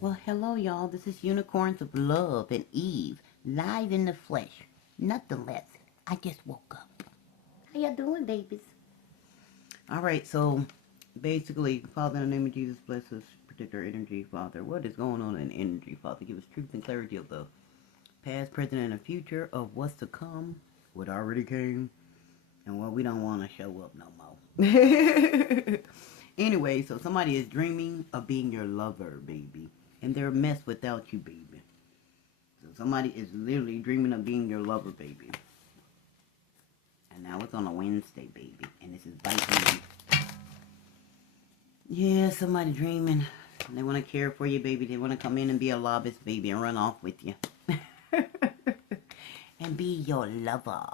Well, hello, y'all. This is Unicorns of Love and Eve, live in the flesh. Nothing less. I just woke up. How y'all doing, babies? All right, so basically, Father, in the name of Jesus, bless us, protect our energy, Father. What is going on in energy, Father? Give us truth and clarity of the past, present, and the future of what's to come, what already came, and what we don't want to show up no more. Anyway, so somebody is dreaming of being your lover, baby. And they're a mess without you, baby. So somebody is literally dreaming of being your lover, baby. And now it's on a Wednesday, baby. And this is biting me. Yeah, somebody dreaming. They want to care for you, baby. They want to come in and be a lobbyist, baby, and run off with you. And be your lover.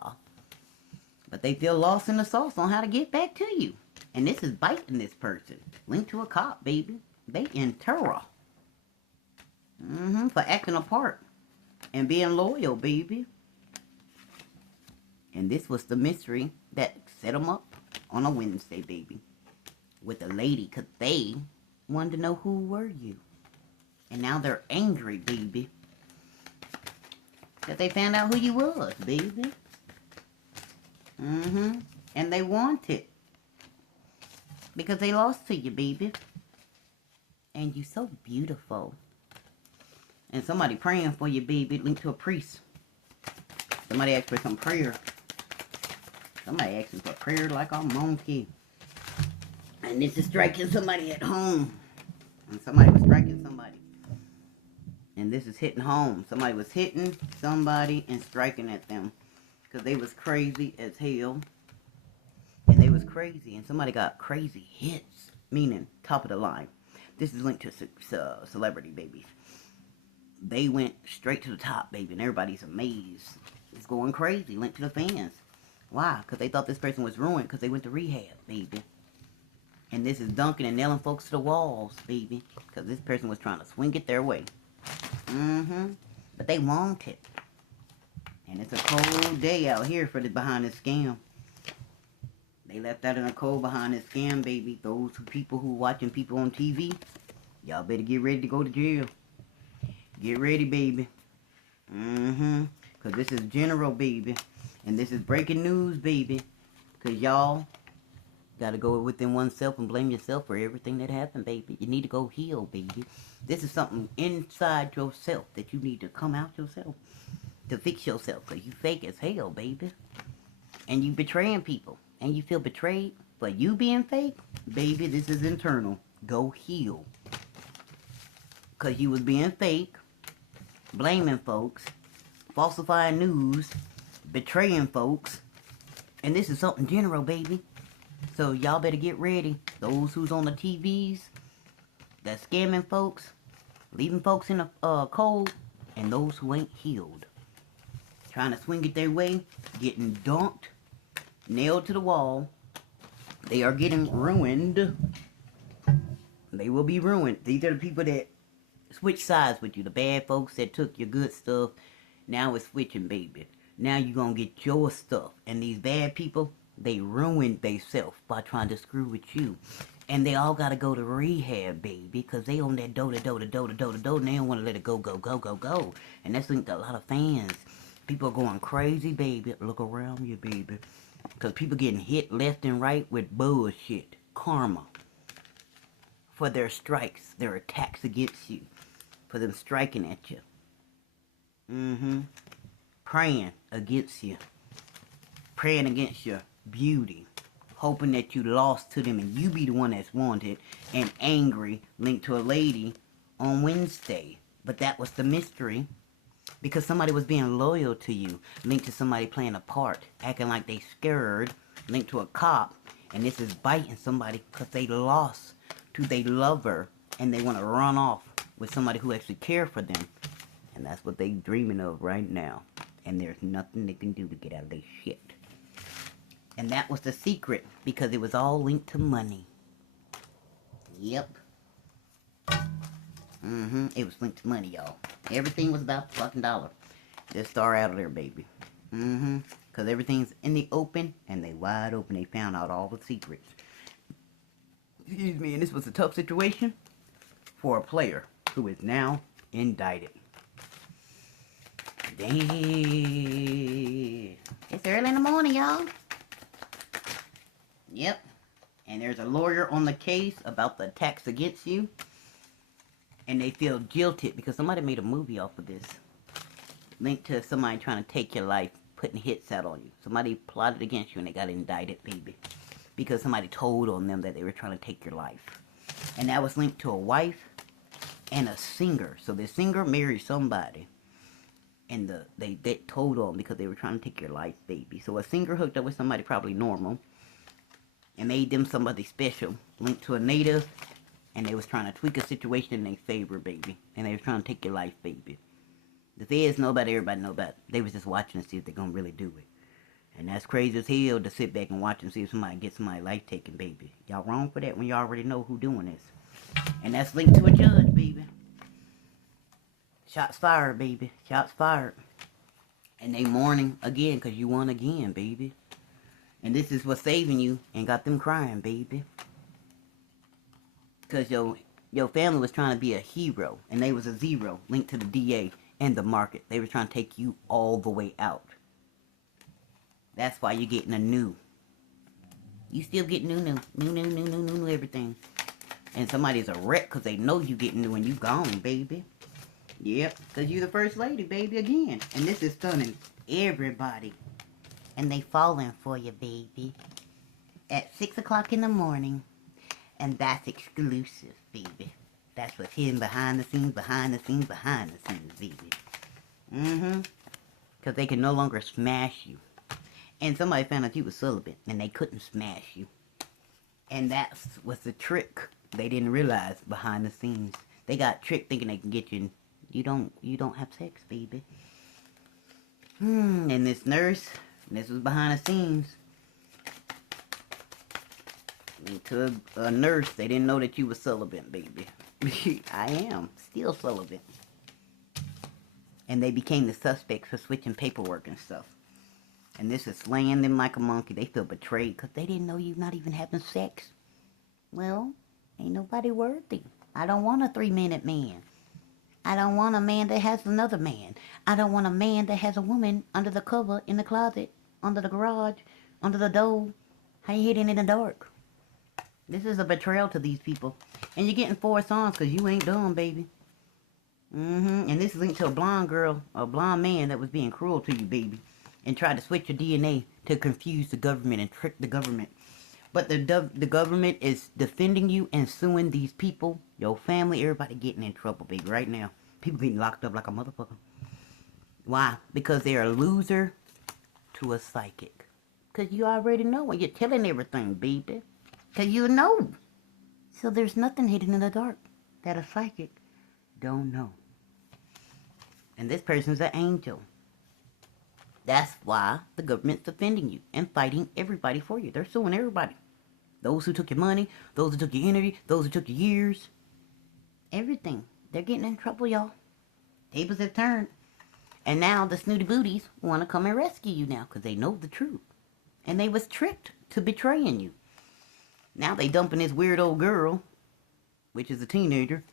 But they feel lost in the sauce on how to get back to you. And this is biting this person. Linked to a cop, baby. They in terror. For acting a part. And being loyal, baby. And this was the mystery that set them up on a Wednesday, baby. With a lady, because they wanted to know who were you. And now they're angry, baby. That they found out who you was, baby. And they want it. Because they lost to you, baby. And you so beautiful. And somebody praying for you, baby. Linked to a priest. Somebody asked for some prayer. Somebody asking for prayer like a monkey. And this is striking somebody at home. And somebody was striking somebody. And this is hitting home. Somebody was hitting somebody and striking at them. Because they was crazy as hell. And they was crazy. And somebody got crazy hits. Meaning, top of the line. This is linked to celebrity babies. They went straight to the top, baby. And everybody's amazed. It's going crazy. Linked to the fans. Why? Because they thought this person was ruined. Because they went to rehab, baby. And this is dunking and nailing folks to the walls, baby. Because this person was trying to swing it their way. But they want it. And it's a cold day out here for the behind this scam. They left out in the cold behind this scam, baby. Those people who watching people on TV, y'all better get ready to go to jail. Get ready, baby. Because this is general, baby. And this is breaking news, baby. Because y'all got to go within oneself and blame yourself for everything that happened, baby. You need to go heal, baby. This is something inside yourself that you need to come out yourself. To fix yourself. Because you fake as hell, baby. And you betraying people. And you feel betrayed for you being fake. Baby, this is internal. Go heal. Because you was being fake. Blaming folks. Falsifying news. Betraying folks. And this is something general, baby. So y'all better get ready. Those who's on the TVs. That's scamming folks. Leaving folks in the cold. And those who ain't healed. Trying to swing it their way. Getting dunked. Nailed to the wall. They are getting ruined. They will be ruined. These are the people that switch sides with you. The bad folks that took your good stuff. Now it's switching, baby. Now you gonna get your stuff. And these bad people, they ruined themselves by trying to screw with you. And they all gotta go to rehab, baby. Because they on that doda. And they don't want to let it go. And that's linked to a lot of fans. People are going crazy, baby. Look around you, baby. Because people getting hit left and right with bullshit. Karma. For their strikes. Their attacks against you. For them striking at you. Praying against you. Praying against your beauty. Hoping that you lost to them and you be the one that's wanted. And angry. Linked to a lady on Wednesday. But that was the mystery. Because somebody was being loyal to you. Linked to somebody playing a part. Acting like they scared. Linked to a cop. And this is biting somebody because they lost to their lover. And they want to run off with somebody who actually cared for them. And that's what they dreaming of right now. And there's nothing they can do to get out of their shit. And that was the secret. Because it was all linked to money. Yep. It was linked to money, y'all. Everything was about the fucking dollar. Just star out of there, baby. Because everything's in the open. And they wide open. They found out all the secrets. Excuse me. And this was a tough situation for a player. who is now indicted. Dang. It's early in the morning, y'all. Yep. And there's a lawyer on the case about the attacks against you. And they feel jilted because somebody made a movie off of this. Linked to somebody trying to take your life, putting hits out on you. Somebody plotted against you and they got indicted, baby. Because somebody told on them that they were trying to take your life. And that was linked to a wife and a singer. So the singer married somebody. And they told on because they were trying to take your life, baby. So a singer hooked up with somebody probably normal. And made them somebody special. Linked to a native. And they was trying to tweak a situation in their favor, baby. And they was trying to take your life, baby. The feds know about it, everybody know about it. They was just watching to see if they're going to really do it. And that's crazy as hell to sit back and watch and see if somebody gets somebody's life taken, baby. Y'all wrong for that when you already know who doing this. And that's linked to a judge, baby. Shots fired, baby. Shots fired. And they mourning again because you won again, baby. And this is what's saving you and got them crying, baby. Because your family was trying to be a hero. And they was a zero linked to the DA and the market. They were trying to take you all the way out. That's why you're getting a new. You still get new everything. And somebody's a wreck because they know you getting new and you gone, baby. Yep, because you the first lady, baby, again. And this is stunning everybody. And they falling for you, baby. At 6 o'clock in the morning. And that's exclusive, baby. That's what's hidden behind the scenes, baby. Because they can no longer smash you. And somebody found out you was celibate. And they couldn't smash you. And that was the trick they didn't realize behind the scenes. They got tricked thinking they can get you. You don't have sex, baby. And this nurse, this was behind the scenes. To a nurse, they didn't know that you were celibate, baby. I am still celibate. And they became the suspects for switching paperwork and stuff. And this is slaying them like a monkey. They feel betrayed because they didn't know you're not even having sex. Well, ain't nobody worthy. I don't want a 3-minute man. I don't want a man that has another man. I don't want a man that has a woman under the cover, in the closet, under the garage, under the door. How you hiding in the dark? This is a betrayal to these people. And you're getting 4 songs because you ain't done, baby. And this is linked to a blonde girl, a blonde man that was being cruel to you, baby. And tried to switch your DNA to confuse the government and trick the government. But the government is defending you and suing these people, your family, everybody getting in trouble, baby, right now. People getting locked up like a motherfucker. Why? Because they're a loser to a psychic. Because you already know when you're telling everything, baby. Because you know. So there's nothing hidden in the dark that a psychic don't know. And this person's an angel. That's why the government's defending you and fighting everybody for you. They're suing everybody. Those who took your money, those who took your energy, those who took your years. Everything. They're getting in trouble, y'all. Tables have turned. And now the snooty booties want to come and rescue you now because they know the truth. And they was tricked to betraying you. Now they dumping this weird old girl, which is a teenager,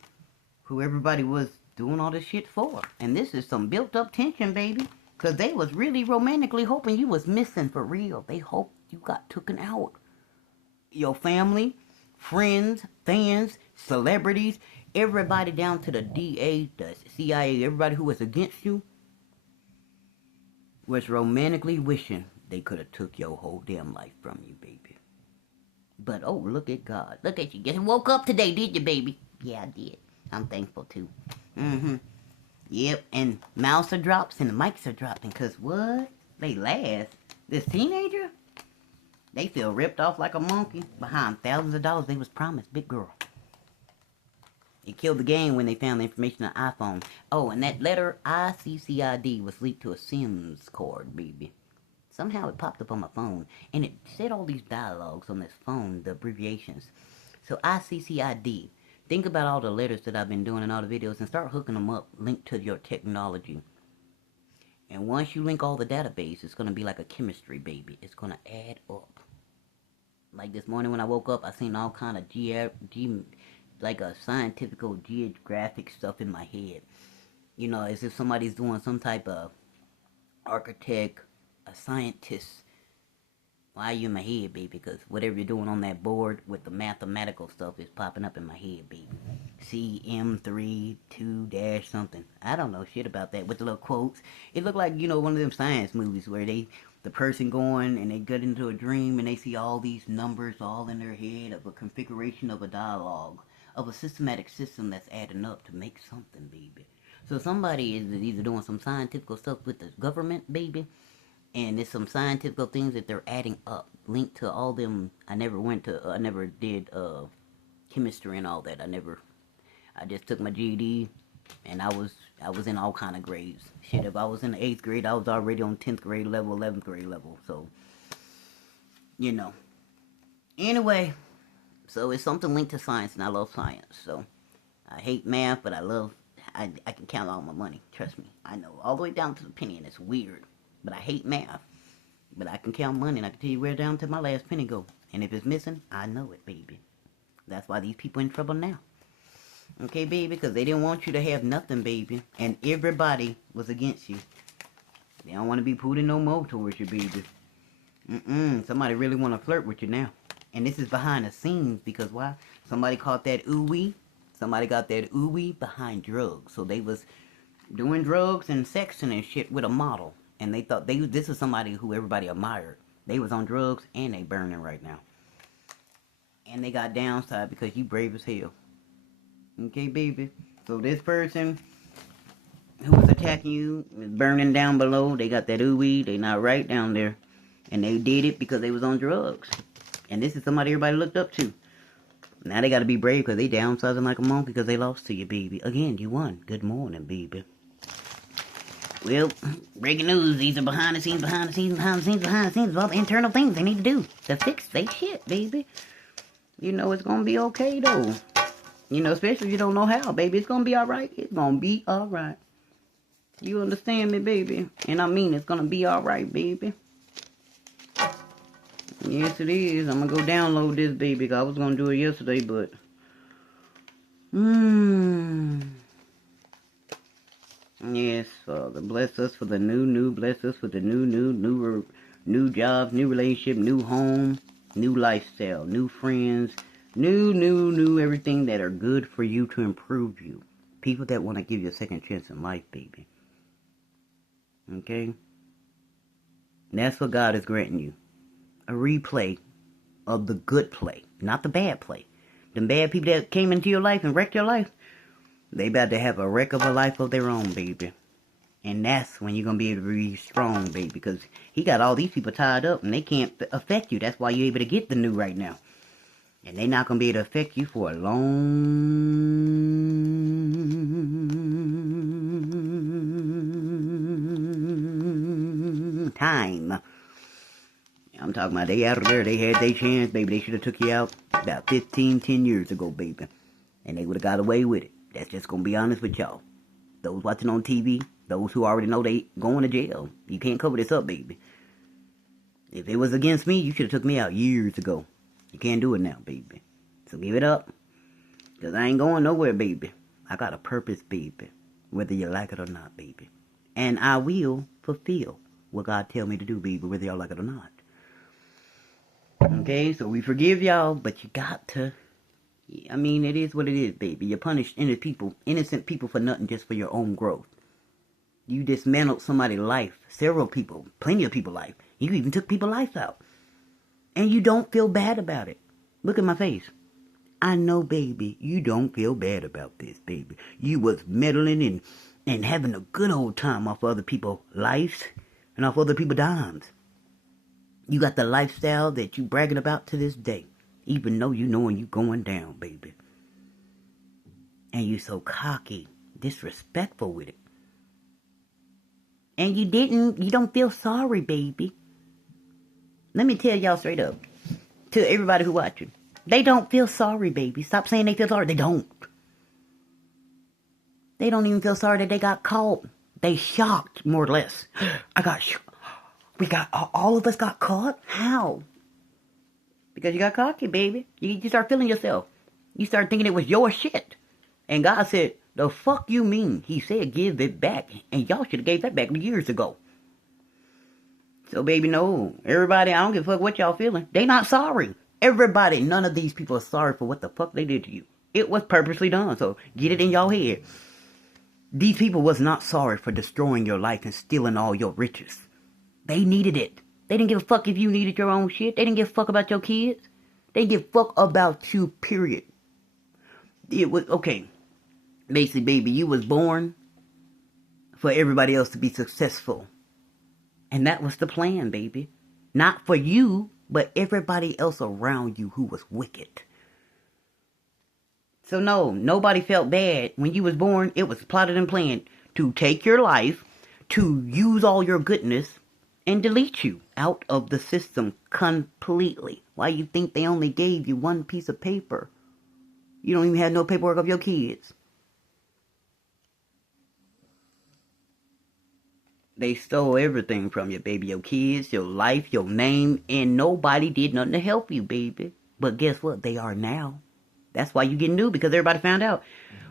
who everybody was doing all this shit for. And this is some built up tension, baby. Because they was really romantically hoping you was missing for real. They hoped you got taken out. Your family, friends, fans, celebrities, everybody down to the DA, the CIA, everybody who was against you was romantically wishing they could have took your whole damn life from you, baby. But, oh, look at God. Look at you. You woke up today, did you, baby? Yeah, I did. I'm thankful, too. Yep, and mouths are drops and the mics are dropping. Because what? They last. This teenager? They feel ripped off like a monkey behind thousands of dollars they was promised. Big girl. It killed the game when they found the information on iPhone. Oh, and that letter ICCID was leaked to a SIMS card, baby. Somehow it popped up on my phone. And it said all these dialogues on this phone, the abbreviations. So ICCID. Think about all the letters that I've been doing in all the videos and start hooking them up, linked to your technology. And once you link all the database, it's going to be like a chemistry, baby. It's going to add up. Like this morning when I woke up, I seen all kind of like a scientific geographic stuff in my head. You know, as if somebody's doing some type of architect, a scientist. Why are you in my head, baby? Because whatever you're doing on that board with the mathematical stuff is popping up in my head, baby. CM3 2 dash something. I don't know shit about that with the little quotes. It looked like, you know, one of them science movies where the person going and they get into a dream and they see all these numbers all in their head of a configuration of a dialogue, of a systematic system that's adding up to make something, baby. So somebody is either doing some scientific stuff with the government, baby, and there's some scientific things that they're adding up, linked to all them. I never did chemistry and all that. I just took my GED, and I was in all kind of grades. Shit, if I was in the 8th grade, I was already on 10th grade level, 11th grade level. So, you know. Anyway, so it's something linked to science, and I love science. So, I hate math, but I can count all my money. Trust me, I know all the way down to the penny, and it's weird. But I hate math. But I can count money, and I can tell you where down to my last penny go. And if it's missing, I know it, baby. That's why these people in trouble now. Okay, baby? Because they didn't want you to have nothing, baby. And everybody was against you. They don't want to be putting no more towards you, baby. Somebody really want to flirt with you now. And this is behind the scenes. Because why? Somebody caught that ooey. Somebody got that ooey behind drugs. So they was doing drugs and sexing and shit with a model. And they thought this was somebody who everybody admired. They was on drugs and they burning right now. And they got downside because you brave as hell. Okay, baby? So this person who was attacking you is burning down below. They got that ooey. They not right down there. And they did it because they was on drugs. And this is somebody everybody looked up to. Now they got to be brave because they downsizing like a monkey because they lost to you, baby. Again, you won. Good morning, baby. Well, breaking news, these are behind the scenes of all the internal things they need to do to fix they shit, baby. You know it's gonna be okay, though. You know, especially if you don't know how, baby. It's gonna be alright. It's gonna be alright. You understand me, baby? And I mean it's gonna be alright, baby. Yes, it is. I'm gonna go download this, baby, because I was gonna do it yesterday, but... Yes, Father, bless us for the new, bless us for the new jobs, new relationship, new home, new lifestyle, new friends, new everything that are good for you to improve you. People that want to give you a second chance in life, baby. Okay? And that's what God is granting you. A replay of the good play, not the bad play. Them bad people that came into your life and wrecked your life, they about to have a wreck of a life of their own, baby. And that's when you're going to be able to be strong, baby. Because he got all these people tied up and they can't affect you. That's why you're able to get the new right now. And they're not going to be able to affect you for a long time. I'm talking about they out there. They had their chance, baby. They should have took you out about 10 years ago, baby. And they would have got away with it. That's just going to be honest with y'all. Those watching on TV, those who already know they going to jail. You can't cover this up, baby. If it was against me, you should have took me out years ago. You can't do it now, baby. So give it up. Because I ain't going nowhere, baby. I got a purpose, baby. Whether you like it or not, baby. And I will fulfill what God tell me to do, baby, whether y'all like it or not. Okay, so we forgive y'all, but you got to... I mean, it is what it is, baby. You punish innocent people for nothing just for your own growth. You dismantled somebody's life. Several people. Plenty of people's life. You even took people's lives out. And you don't feel bad about it. Look at my face. I know, baby, you don't feel bad about this, baby. You was meddling and having a good old time off other people's lives and off other people's dimes. You got the lifestyle that you bragging about to this day. Even though you knowing you going down, baby. And you so cocky, disrespectful with it. And you don't feel sorry, baby. Let me tell y'all straight up. To everybody who watching. They don't feel sorry, baby. Stop saying they feel sorry. They don't. They don't even feel sorry that they got caught. They shocked, more or less. All of us got caught? How? Because you got cocky, baby. You start feeling yourself. You start thinking it was your shit. And God said, the fuck you mean? He said, give it back. And y'all should have gave that back years ago. So, baby, no. Everybody, I don't give a fuck what y'all feeling. They not sorry. Everybody, none of these people are sorry for what the fuck they did to you. It was purposely done. So, get it in y'all head. These people was not sorry for destroying your life and stealing all your riches. They needed it. They didn't give a fuck if you needed your own shit. They didn't give a fuck about your kids. They didn't give a fuck about you, period. It was, okay. Basically, baby, you was born for everybody else to be successful. And that was the plan, baby. Not for you, but everybody else around you who was wicked. So no, nobody felt bad. When you was born, it was plotted and planned to take your life, to use all your goodness, and delete you out of the system completely. Why you think they only gave you one piece of paper? You don't even have no paperwork of your kids. They stole everything from you, baby. Your kids, your life, your name, and nobody did nothing to help you, baby. But guess what? They are now. That's why you get new, because everybody found out.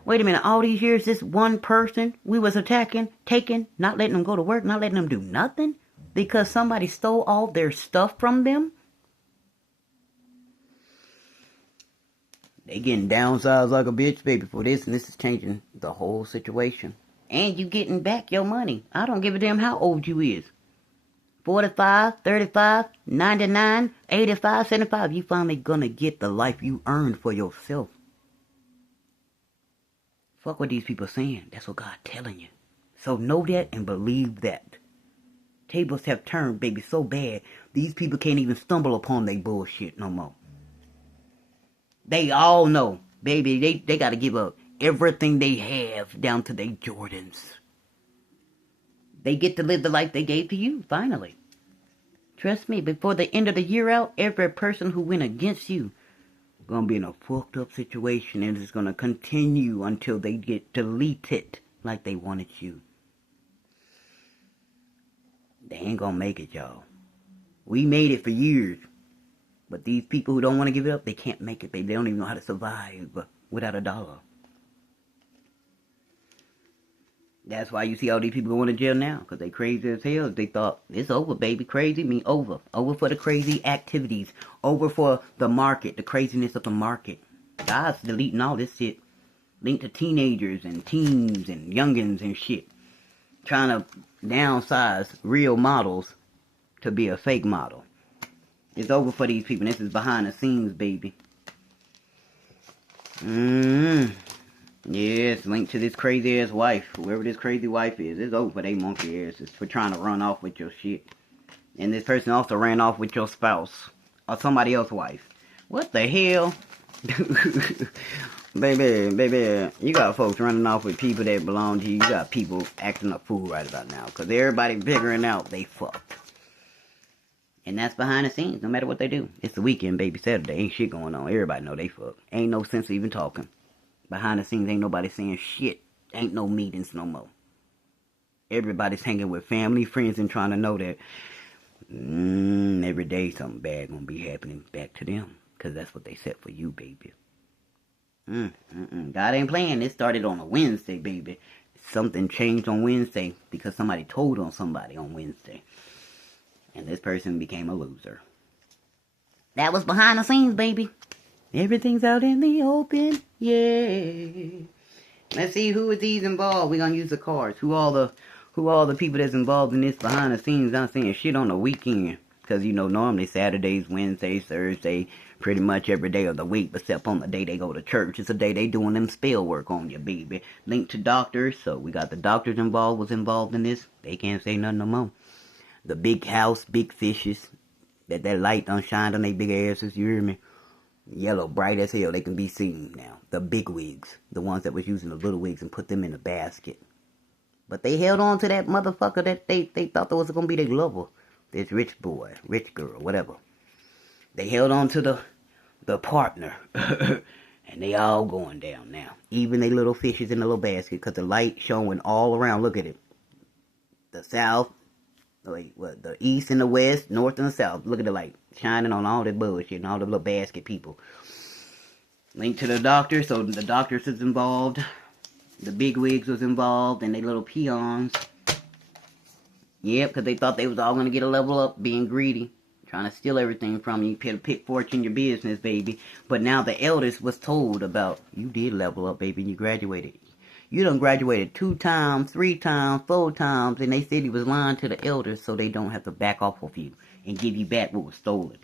Wait a minute, all these years, this one person we was attacking, taking, not letting them go to work, not letting them do nothing, because somebody stole all their stuff from them? They getting downsized like a bitch, baby, for this, and this is changing the whole situation. And you getting back your money. I don't give a damn how old you is. 45, 35, 99, 85, 75. You finally gonna get the life you earned for yourself. Fuck what these people saying. That's what God telling you. So know that and believe that. Tables have turned, baby, so bad. These people can't even stumble upon their bullshit no more. They all know, baby, they gotta give up everything they have down to their Jordans. They get to live the life they gave to you, finally. Trust me, before the end of the year out, every person who went against you gonna be in a fucked up situation, and it's gonna continue until they get deleted like they wanted you. They ain't gonna make it, y'all. We made it for years. But these people who don't want to give it up, they can't make it, baby. They don't even know how to survive without a dollar. That's why you see all these people going to jail now, because they crazy as hell. They thought, it's over, baby. Crazy mean over. Over for the crazy activities. Over for the market, the craziness of the market. God's deleting all this shit. Linked to teenagers and teens and youngins and shit. Trying to downsize real models to be a fake model. It's over for these people. This is behind the scenes, baby. Yes, linked to this crazy ass wife. Whoever this crazy wife is. It's over for they monkey asses for trying to run off with your shit. And this person also ran off with your spouse. Or somebody else's wife. What the hell? baby, you got folks running off with people that belong to you. You got people acting a fool right about now. Because everybody figuring out they fucked. And that's behind the scenes, no matter what they do. It's the weekend, baby, Saturday. Ain't shit going on. Everybody know they fuck. Ain't no sense of even talking. Behind the scenes, ain't nobody saying shit. Ain't no meetings no more. Everybody's hanging with family, friends, and trying to know that every day something bad gonna be happening back to them. Because that's what they set for you, baby. God ain't playing. It started on a Wednesday, baby. Something changed on Wednesday because somebody told on somebody on Wednesday. And this person became a loser. That was behind the scenes, baby. Everything's out in the open. Yeah. Let's see who is these involved. We're gonna use the cards. Who all the people that's involved in this behind the scenes not saying shit on the weekend. Because, you know, normally Saturdays, Wednesdays, Thursday, pretty much every day of the week, except on the day they go to church. It's the day they doing them spell work on you, baby. Linked to doctors. So we got the doctors was involved in this. They can't say nothing no more. The big house, big fishes, that light done shined on their big asses, you hear me? Yellow, bright as hell, they can be seen now. The big wigs, the ones that was using the little wigs and put them in a basket. But they held on to that motherfucker that they thought that was going to be their lover. This rich boy, rich girl, whatever. They held on to the partner. And they all going down now. Even they little fishes in the little basket, because the light showing all around. Look at it. The south. The east and the west, north and the south. Look at the light shining on all that bullshit and all the little basket people. Link to the doctor, so the doctors is involved. The big wigs was involved, and they little peons. Yep, because they thought they was all going to get a level up, being greedy. Trying to steal everything from you, pick fortune your business, baby. But now the eldest was told about, you did level up, baby, and you graduated. You done graduated 2 times, 3 times, 4 times, and they said he was lying to the elders so they don't have to back off of you and give you back what was stolen.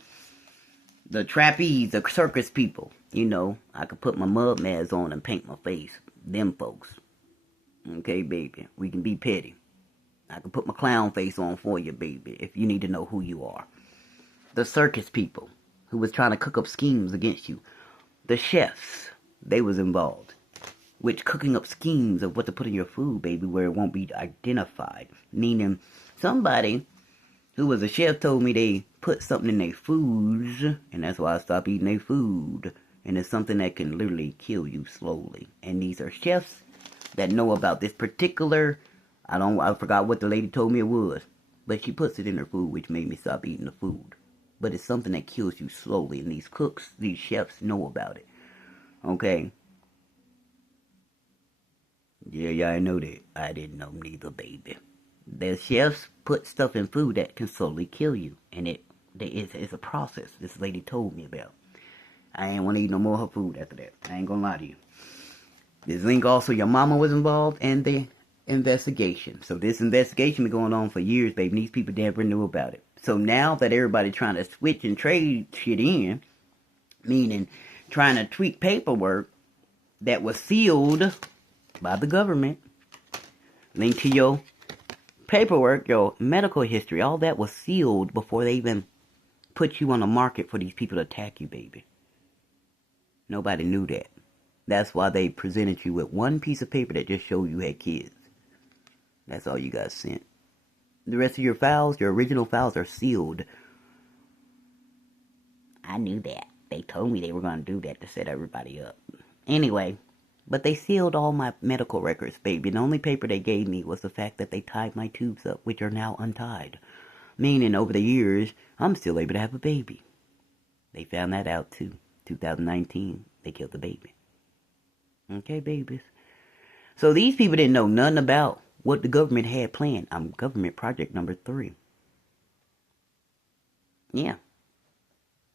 The trapeze, the circus people, you know, I could put my mud mask on and paint my face. Them folks. Okay, baby, we can be petty. I can put my clown face on for you, baby, if you need to know who you are. The circus people who was trying to cook up schemes against you. The chefs, they was involved. Which cooking up schemes of what to put in your food, baby, where it won't be identified. Meaning, somebody who was a chef told me they put something in their foods, and that's why I stopped eating their food. And it's something that can literally kill you slowly. And these are chefs that know about this particular, I forgot what the lady told me it was. But she puts it in her food, which made me stop eating the food. But it's something that kills you slowly. And these cooks, these chefs know about it. Okay? Yeah, I know that. I didn't know neither, baby. The chefs put stuff in food that can slowly kill you. And it's a process this lady told me about. I ain't want to eat no more of her food after that. I ain't gonna lie to you. This link also, your mama was involved in the investigation. So this investigation been going on for years, baby. These people never knew about it. So now that everybody trying to switch and trade shit in, meaning trying to tweak paperwork that was sealed by the government, link to your paperwork, your medical history, all that was sealed before they even put you on the market for these people to attack you, baby. Nobody knew that. That's why they presented you with one piece of paper that just showed you had kids. That's all you got sent. The rest of your files, your original files, are sealed. I knew that. They told me they were going to do that to set everybody up. Anyway, but they sealed all my medical records, baby. The only paper they gave me was the fact that they tied my tubes up, which are now untied. Meaning, over the years, I'm still able to have a baby. They found that out, too. 2019, they killed the baby. Okay, babies. So these people didn't know nothing about what the government had planned. I'm government project number 3. Yeah.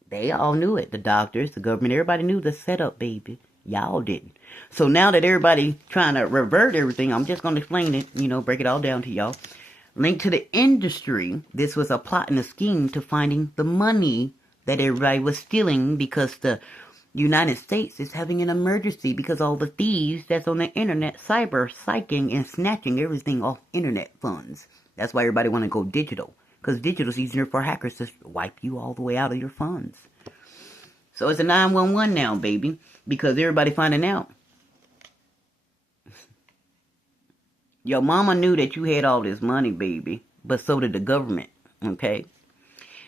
They all knew it. The doctors, the government, everybody knew the setup, baby. Y'all didn't. So now that everybody trying to revert everything, I'm just going to explain it, break it all down to y'all. Linked to the industry, this was a plot and a scheme to finding the money that everybody was stealing because the United States is having an emergency because all the thieves that's on the internet, psyching and snatching everything off internet funds. That's why everybody want to go digital. Because digital is easier for hackers to wipe you all the way out of your funds. So it's a 911 now, baby. Because everybody finding out. Your mama knew that you had all this money, baby. But so did the government. Okay?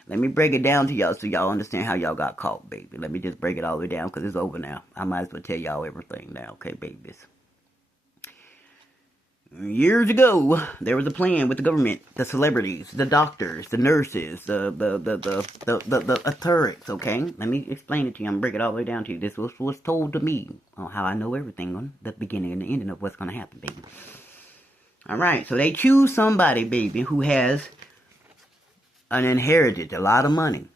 Let me break it down to y'all so y'all understand how y'all got caught, baby. Let me just break it all the way down because it's over now. I might as well tell y'all everything now, okay, babies? Years ago, there was a plan with the government, the celebrities, the doctors, the nurses, the authorities, okay? Let me explain it to you. I'm going to break it all the way down to you. This was told to me on how I know everything on the beginning and the ending of what's going to happen, baby. All right, so they choose somebody, baby, who has an inherited a lot of money.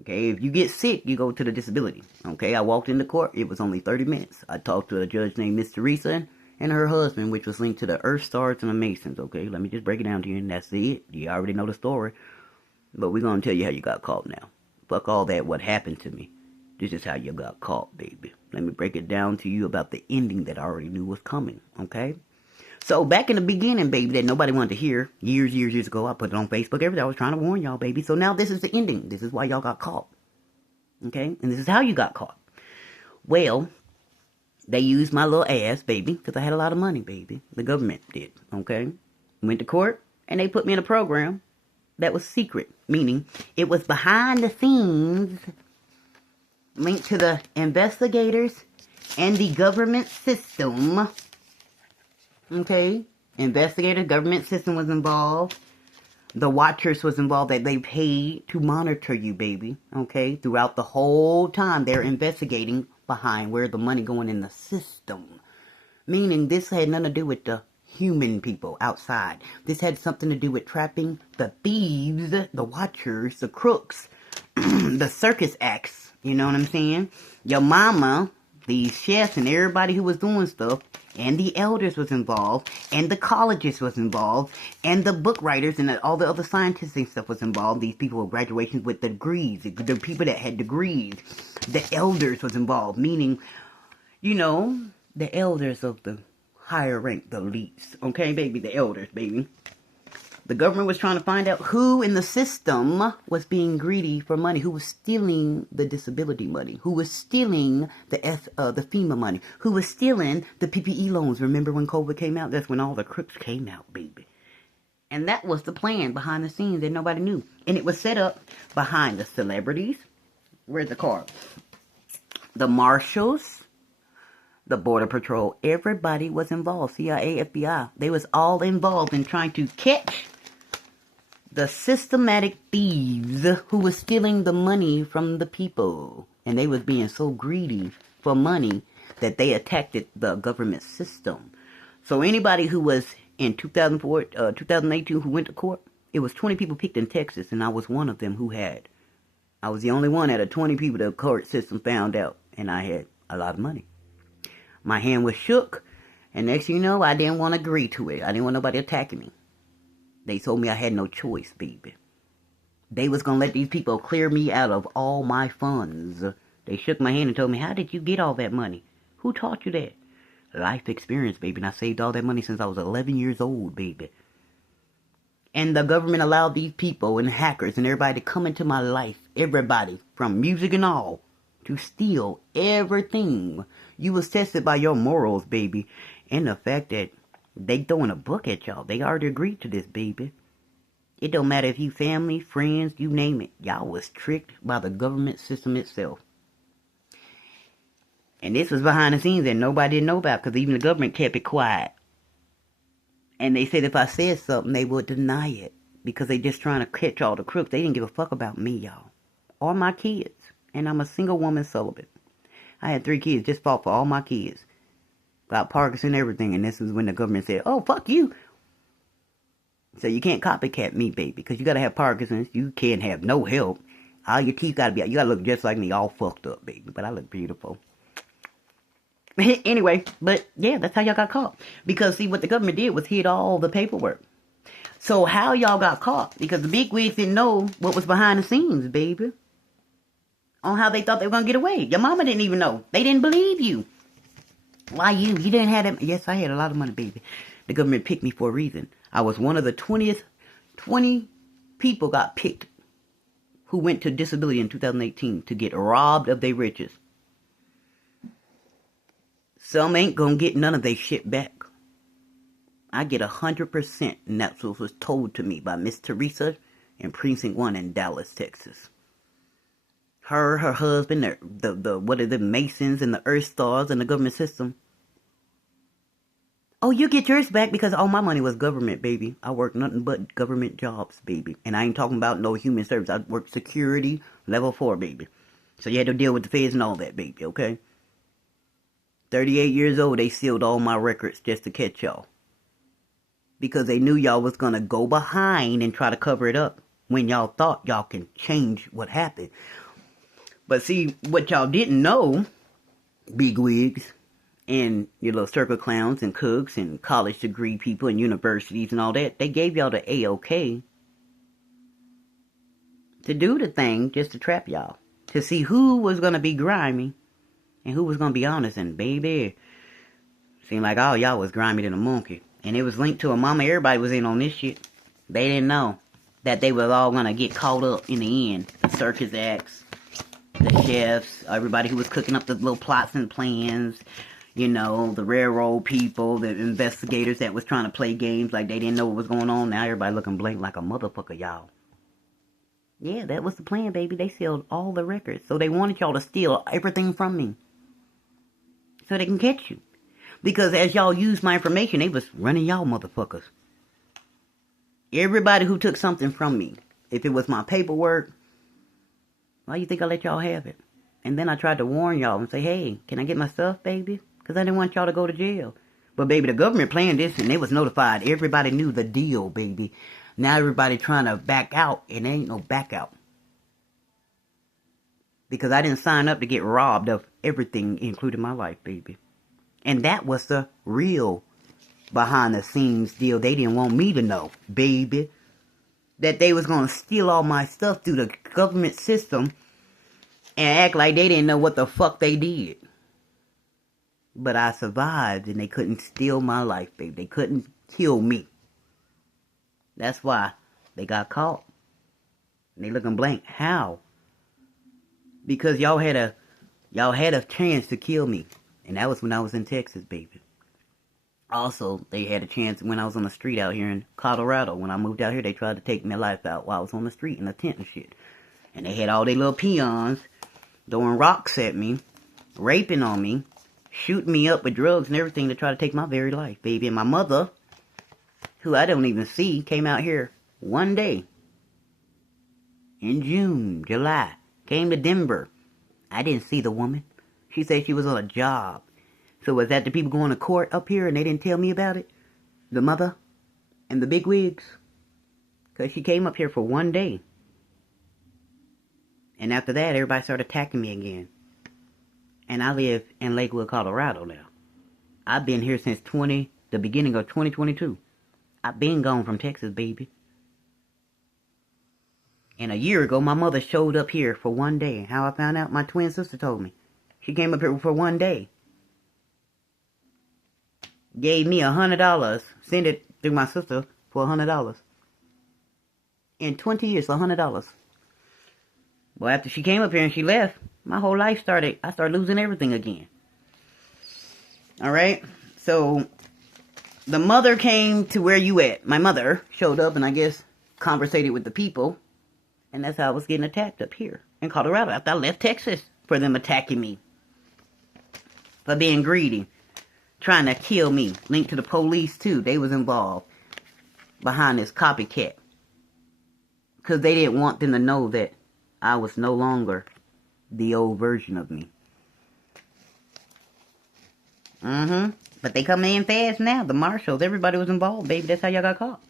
Okay, if you get sick, you go to the disability. Okay, I walked into court. It was only 30 minutes. I talked to a judge named Miss Teresa and her husband, which was linked to the Earth Stars and the Masons. Okay, let me just break it down to you, and that's it. You already know the story. But we're going to tell you how you got caught now. Fuck all that, what happened to me. This is how you got caught, baby. Let me break it down to you about the ending that I already knew was coming. Okay? So, back in the beginning, baby, that nobody wanted to hear, years ago, I put it on Facebook, everything. I was trying to warn y'all, baby. So now this is the ending. This is why y'all got caught. Okay? And this is how you got caught. Well, they used my little ass, baby, because I had a lot of money, baby. The government did. Okay? Went to court, and they put me in a program that was secret. Meaning, it was behind the scenes, linked to the investigators and the government system. Okay, investigator, government system was involved. The watchers was involved that they paid to monitor you, baby. Okay, throughout the whole time they're investigating behind where the money going in the system. Meaning this had nothing to do with the human people outside. This had something to do with trapping the thieves, the watchers, the crooks, the circus acts. You know what I'm saying? Your mama, the chefs and everybody who was doing stuff, and the elders was involved, and the colleges was involved, and the book writers and all the other scientists and stuff was involved. These people with graduations with degrees, the people that had degrees. The elders was involved, meaning, you know, the elders of the higher rank, the elites. Okay, baby, the elders, baby. The government was trying to find out who in the system was being greedy for money, who was stealing the disability money, who was stealing the FEMA money, who was stealing the PPE loans. Remember when COVID came out? That's when all the crooks came out, baby. And that was the plan behind the scenes that nobody knew. And it was set up behind the celebrities. Where's the card? The marshals, the Border Patrol. Everybody was involved. CIA, FBI. They was all involved in trying to catch the systematic thieves who was stealing the money from the people. And they was being so greedy for money that they attacked the government system. So anybody who was in 2004, 2018 who went to court, it was 20 people picked in Texas, and I was one of them who had. I was the only one out of 20 people the court system found out, and I had a lot of money. My hand was shook, and next thing you know, I didn't want to agree to it. I didn't want nobody attacking me. They told me I had no choice, baby. They was going to let these people clear me out of all my funds. They shook my hand and told me, how did you get all that money? Who taught you that? Life experience, baby. And I saved all that money since I was 11 years old, baby. And the government allowed these people and hackers and everybody to come into my life. Everybody, from music and all, to steal everything. You was tested by your morals, baby. And the fact that they throwing a book at y'all. They already agreed to this, baby. It don't matter if you family, friends, you name it. Y'all was tricked by the government system itself. And this was behind the scenes that nobody didn't know about, because even the government kept it quiet. And they said if I said something, they would deny it, because they just trying to catch all the crooks. They didn't give a fuck about me, y'all. Or my kids. And I'm a single woman celibate. I had 3 kids, just fought for all my kids. Got Parkinson and everything, and this was when the government said, oh, fuck you. So you can't copycat me, baby, because you got to have Parkinson's. You can't have no help. All your teeth got to be out. You got to look just like me, all fucked up, baby. But I look beautiful. Anyway, but yeah, that's how y'all got caught. Because, see, what the government did was hid all the paperwork. So how y'all got caught? Because the bigwigs didn't know what was behind the scenes, baby. On how they thought they were going to get away. Your mama didn't even know. They didn't believe you. Why you? You didn't have that. Yes, I had a lot of money, baby. The government picked me for a reason. I was one of the 20 people got picked who went to disability in 2018 to get robbed of their riches. Some ain't gonna get none of their shit back. I get 100%, and that's what was told to me by Miss Teresa in Precinct 1 in Dallas, Texas. Her husband, what are the Masons and the Earth Stars and the government system. Oh, you get yours back because all my money was government, baby. I worked nothing but government jobs, baby. And I ain't talking about no human service. I worked security, level 4, baby. So you had to deal with the feds and all that, baby, okay? 38 years old, they sealed all my records just to catch y'all. Because they knew y'all was going to go behind and try to cover it up when y'all thought y'all can change what happened. But see, what y'all didn't know, bigwigs and your little circle clowns and cooks and college degree people and universities and all that, they gave y'all the A-OK to do the thing just to trap y'all. To see who was going to be grimy and who was going to be honest. And baby, seemed like all y'all was grimy than a monkey. And it was linked to a mama. Everybody was in on this shit. They didn't know that they was all going to get caught up in the end. The circus acts, the chefs, everybody who was cooking up the little plots and plans, you know, the railroad people, the investigators that was trying to play games like they didn't know what was going on. Now everybody looking blank like a motherfucker, y'all. Yeah, that was the plan, baby. They sealed all the records. So they wanted y'all to steal everything from me. So they can catch you. Because as y'all used my information, they was running y'all motherfuckers. Everybody who took something from me, if it was my paperwork, why you think I let y'all have it? And then I tried to warn y'all and say, hey, can I get my stuff, baby? Because I didn't want y'all to go to jail. But, baby, the government planned this, and they was notified. Everybody knew the deal, baby. Now everybody trying to back out, and there ain't no back out. Because I didn't sign up to get robbed of everything, including my life, baby. And that was the real behind-the-scenes deal. They didn't want me to know, baby, that they was going to steal all my stuff through the government system and act like they didn't know what the fuck they did. But I survived, and they couldn't steal my life, baby. They couldn't kill me. That's why they got caught. And they looking blank. How? Because y'all had a chance to kill me. And that was when I was in Texas, baby. Also, they had a chance when I was on the street out here in Colorado. When I moved out here, they tried to take my life out while I was on the street in a tent and shit. And they had all their little peons throwing rocks at me, raping on me, shooting me up with drugs and everything to try to take my very life, baby. And my mother, who I don't even see, came out here one day in June, July, came to Denver. I didn't see the woman. She said she was on a job. So was that the people going to court up here and they didn't tell me about it? The mother and the big wigs? Because she came up here for one day. And after that, everybody started attacking me again. And I live in Lakewood, Colorado now. I've been here since the beginning of 2022. I've been gone from Texas, baby. And a year ago, my mother showed up here for one day. How I found out? My twin sister told me. She came up here for one day. Gave me $100. Sent it through my sister for $100. In 20 years, $100. Well, after she came up here and she left, my whole life I started losing everything again. Alright? So, the mother came to where you at. My mother showed up and I guess conversated with the people. And that's how I was getting attacked up here in Colorado after I left Texas for them attacking me. For being greedy. Trying to kill me. Linked to the police too. They was involved behind this copycat. Because they didn't want them to know that I was no longer the old version of me. But they come in fast now. The marshals, everybody was involved, baby. That's how y'all got caught.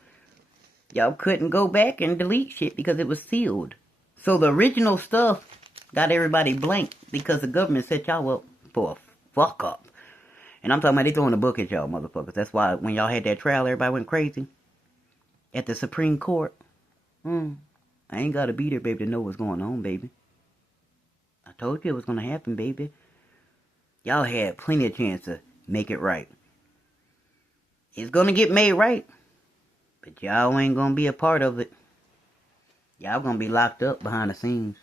Y'all couldn't go back and delete shit because it was sealed. So the original stuff got everybody blank because the government set y'all up for a fuck up. And I'm talking about they throwing a book at y'all motherfuckers. That's why when y'all had that trial, everybody went crazy. At the Supreme Court. I ain't gotta be there, baby, to know what's going on, baby. I told you it was gonna happen, baby. Y'all had plenty of chance to make it right. It's gonna get made right. But y'all ain't gonna be a part of it. Y'all gonna be locked up behind the scenes.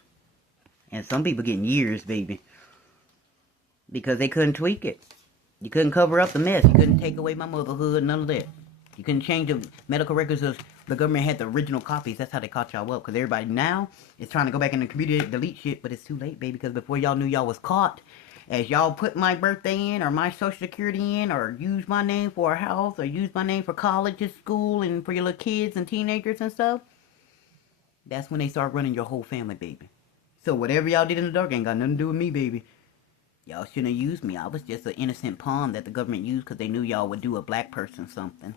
And some people getting years, baby. Because they couldn't tweak it. You couldn't cover up the mess. You couldn't take away my motherhood, none of that. You couldn't change the medical records of the government had the original copies. That's how they caught y'all up. Because everybody now is trying to go back in the computer to delete shit. But it's too late, baby. Because before y'all knew y'all was caught, as y'all put my birthday in or my social security in or use my name for a house or use my name for college and school and for your little kids and teenagers and stuff, that's when they start running your whole family, baby. So whatever y'all did in the dark ain't got nothing to do with me, baby. Y'all shouldn't have used me. I was just an innocent pawn that the government used because they knew y'all would do a black person something.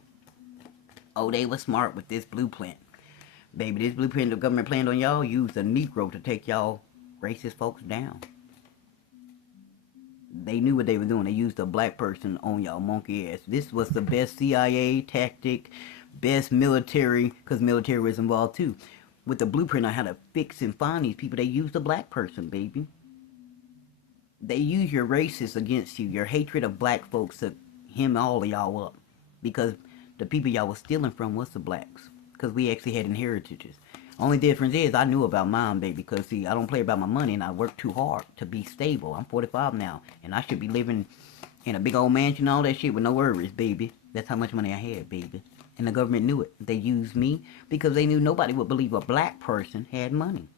Oh, they were smart with this blueprint. Baby, this blueprint the government planned on y'all used a Negro to take y'all racist folks down. They knew what they were doing. They used a black person on y'all monkey ass. This was the best CIA tactic, best military, because military was involved too. With the blueprint on how to fix and find these people, they used a black person, baby. They use your racists against you, your hatred of black folks to hem all of y'all up. Because the people y'all was stealing from was the blacks. Because we actually had inheritages. Only difference is I knew about mine, baby. Because, see, I don't play about my money and I work too hard to be stable. I'm 45 now. And I should be living in a big old mansion and all that shit with no worries, baby. That's how much money I had, baby. And the government knew it. They used me because they knew nobody would believe a black person had money.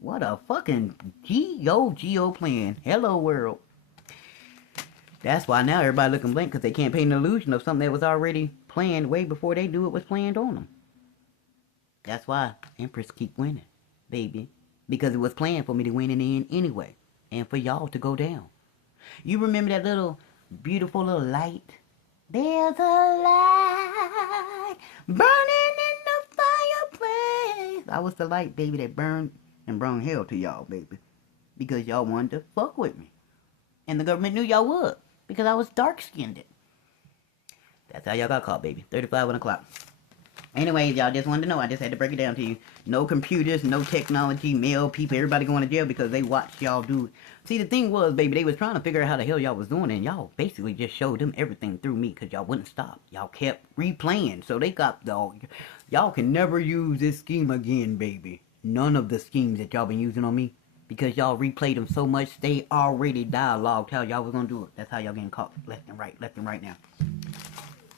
What a fucking G.O. plan. Hello, world. That's why now everybody looking blank because they can't paint an illusion of something that was already planned way before they knew it was planned on them. That's why Empress keep winning, baby. Because it was planned for me to win in the end anyway. And for y'all to go down. You remember that little beautiful little light? There's a light burning in the fireplace. I was the light, baby, that burned and brought hell to y'all, baby. Because y'all wanted to fuck with me. And the government knew y'all would. Because I was dark-skinned. That's how y'all got caught, baby. 35 o'clock. Anyways, y'all just wanted to know. I just had to break it down to you. No computers, no technology, male people, everybody going to jail because they watched y'all do it. See, the thing was, baby, they was trying to figure out how the hell y'all was doing, and y'all basically just showed them everything through me because y'all wouldn't stop. Y'all kept replaying, so they got the... Y'all can never use this scheme again, baby. None of the schemes that y'all been using on me, because y'all replayed them so much, they already dialogued how y'all was going to do it. That's how y'all getting caught left and right now.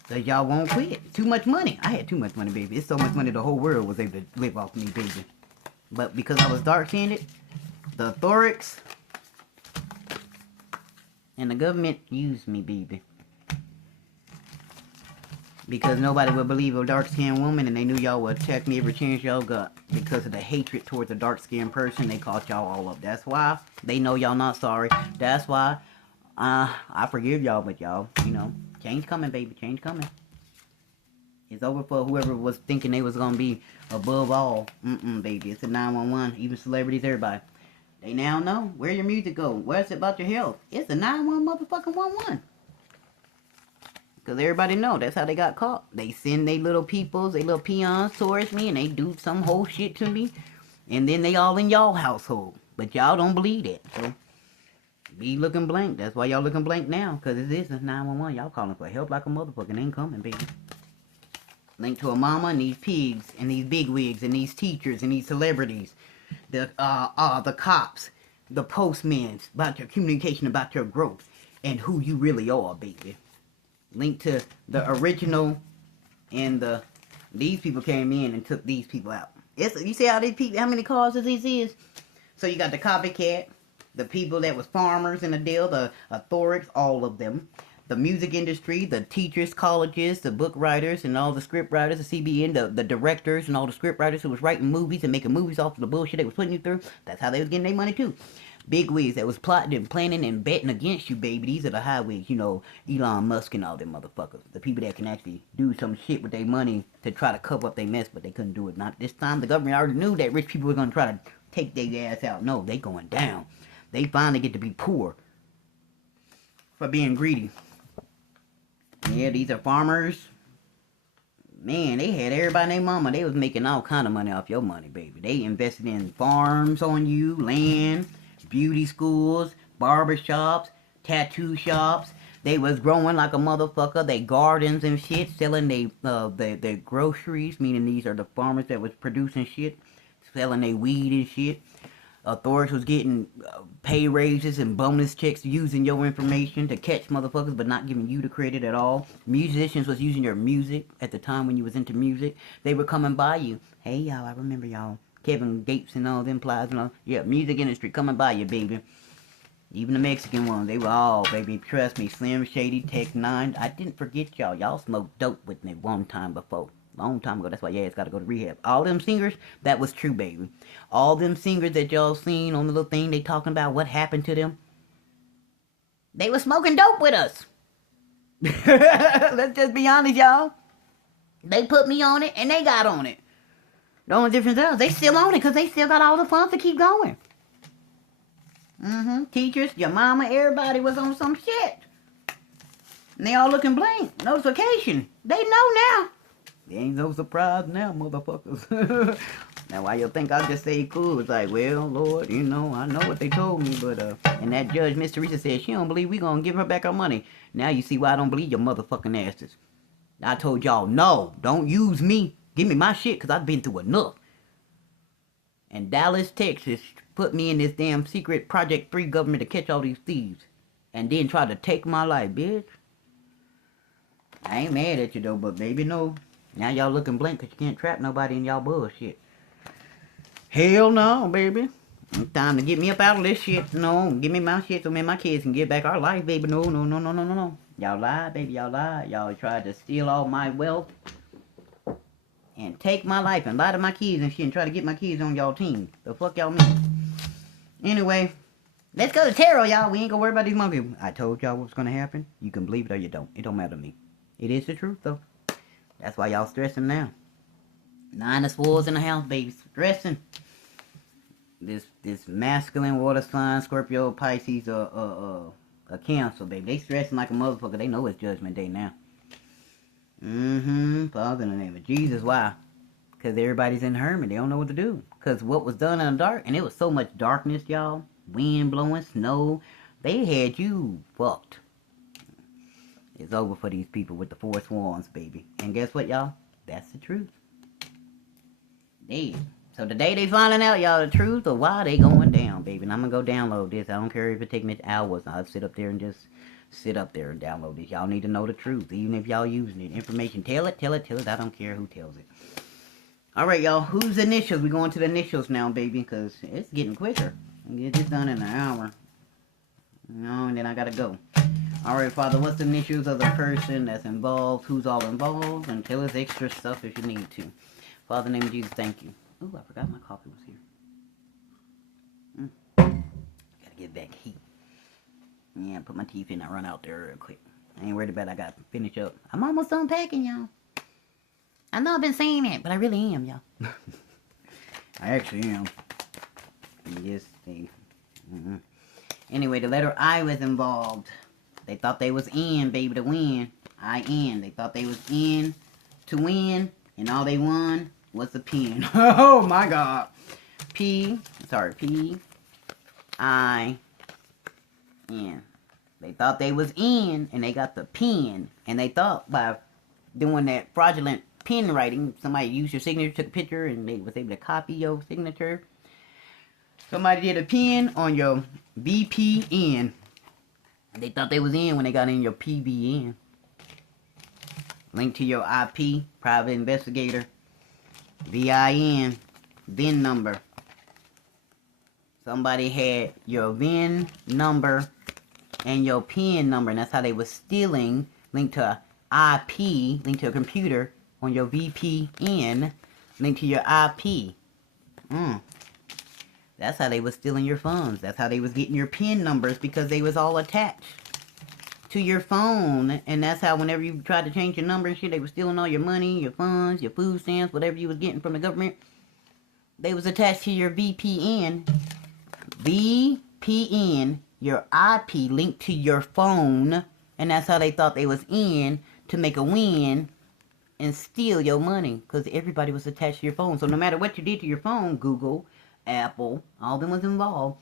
Because y'all won't quit. Too much money. I had too much money, baby. It's so much money the whole world was able to live off me, baby. But because I was dark-skinned, the authorities and the government used me, baby. Because nobody would believe a dark-skinned woman, and they knew y'all would attack me every chance y'all got. Because of the hatred towards a dark-skinned person, they caught y'all all up. That's why they know y'all not sorry. That's why I forgive y'all, but y'all, you know, change coming, baby. Change coming. It's over for whoever was thinking they was going to be above all. Baby. It's a 911. Even celebrities, everybody. They now know. Where your music go? Where's it about your health? It's a 911 motherfucking 11. Because everybody know. That's how they got caught. They send their little peoples, their little peons towards me, and they do some whole shit to me. And then they all in y'all household. But y'all don't believe that. So, be looking blank. That's why y'all looking blank now. Because it is a 911. Y'all calling for help like a motherfucker. Ain't coming, baby. Link to a mama and these pigs and these bigwigs and these teachers and these celebrities. The cops. The postmen. About your communication, about your growth. And who you really are, baby. Link to the original and these people came in and took these people out. You see how these people, how many causes this is? So you got the copycat, the people that was farmers in the deal, the authorities, all of them. The music industry, the teachers, colleges, the book writers, and all the script writers, the CBN, the directors, and all the script writers who was writing movies and making movies off of the bullshit they was putting you through. That's how they was getting their money too. Big wigs that was plotting and planning and betting against you, baby. These are the high wigs, you know, Elon Musk and all them motherfuckers. The people that can actually do some shit with their money to try to cover up their mess, but they couldn't do it. Not this time. The government already knew that rich people were going to try to take their ass out. No, they going down. They finally get to be poor for being greedy. Yeah, these are farmers. Man, they had everybody and their mama. They was making all kind of money off your money, baby. They invested in farms on you, land, beauty schools, barber shops, tattoo shops. They was growing like a motherfucker. They gardens and shit, selling their groceries, meaning these are the farmers that was producing shit, selling their weed and shit. Authorities was getting pay raises and bonus checks using your information to catch motherfuckers, but not giving you the credit at all. Musicians was using your music at the time when you was into music. They were coming by you. Hey, y'all, I remember y'all. Kevin Gates and all them plies and all. Yeah, music industry coming by you, baby. Even the Mexican ones, they were all, baby. Trust me, Slim Shady, Tech 9. I didn't forget y'all. Y'all smoked dope with me one time before. Long time ago. That's why your ass got to go to rehab. All them singers, that was true, baby. All them singers that y'all seen on the little thing they talking about what happened to them, they was smoking dope with us. Let's just be honest, y'all. They put me on it and they got on it. The only difference is they still on it because they still got all the funds to keep going. Teachers, your mama, everybody was on some shit. And they all looking blank. Notification. They know now. There ain't no surprise now, motherfuckers. Now, why you think I just say cool? It's like, well, Lord, you know, I know what they told me, but, and that judge, Miss Teresa, said she don't believe we gonna give her back our money. Now you see why I don't believe your motherfucking asses. I told y'all, no, don't use me. Give me my shit, because I've been through enough. And Dallas, Texas, put me in this damn secret Project 3 government to catch all these thieves. And then try to take my life, bitch. I ain't mad at you, though, but baby, no. Now y'all looking blank because you can't trap nobody in y'all bullshit. Hell no, baby. It's time to get me up out of this shit. No, give me my shit so me and my kids can get back our life, baby. No. Y'all lied, baby. Y'all lied. Y'all tried to steal all my wealth. and take my life and lie to my kids and shit and try to get my kids on y'all team. The fuck y'all mean? Anyway, let's go to tarot, y'all. We ain't gonna worry about these monkey. I told y'all what's gonna happen. You can believe it or you don't. It don't matter to me. It is the truth, though. That's why y'all stressing now. 9 of Swords in the house, baby. Stressing. This masculine water sign, Scorpio, Pisces, a Cancer, baby. They stressing like a motherfucker. They know it's Judgment Day now. Father, in the name of Jesus. Why? Because everybody's in hermit. They don't know what to do. Because what was done in the dark, and it was so much darkness, y'all. Wind blowing, snow. They had you fucked. It's over for these people with the 4 swans, baby. And guess what, y'all? That's the truth. Dead. So today they finding out, y'all, the truth of why they going down, baby. And I'm going to go download this. I don't care if it take me hours. I'll sit up there and just sit up there and download this. Y'all need to know the truth. Even if y'all using it. Information. Tell it. I don't care who tells it. Alright, y'all. Whose initials? We're going to the initials now, baby. Because it's getting quicker. I get this done in an hour. And then I got to go. Alright, Father. What's the initials of the person that's involved? Who's all involved? And tell us extra stuff if you need to. Father, in the name of Jesus, thank you. Ooh, I forgot my coffee was here. Gotta get back heat. Yeah, put my teeth in. I run out there real quick. I ain't worried about it. I gotta finish up. I'm almost done packing, y'all. I know I've been saying that, but I really am, y'all. I actually am. Yes, thing. Anyway, the letter I was involved. They thought they was in, baby, to win. I in. They thought they was in to win, and all they won was the pen. Oh my God. P-I-N. They thought they was in, and they got the pen. And they thought by doing that fraudulent pen writing, somebody used your signature, took a picture, and they was able to copy your signature. Somebody did a pen on your VPN. They thought they was in when they got in your PBN. Link to your IP, private investigator. VIN, VIN number. Somebody had your VIN number and your PIN number, and that's how they was stealing. Linked to IP, linked to a computer on your VPN, linked to your IP. That's how they was stealing your funds. That's how they was getting your PIN numbers, because they was all attached to your phone. And that's how whenever you tried to change your number and shit, they were stealing all your money, your funds, your food stamps, whatever you was getting from the government. They was attached to your VPN. VPN, your IP linked to your phone. And that's how they thought they was in to make a win and steal your money, because everybody was attached to your phone. So no matter what you did to your phone, Google, Apple, all them was involved,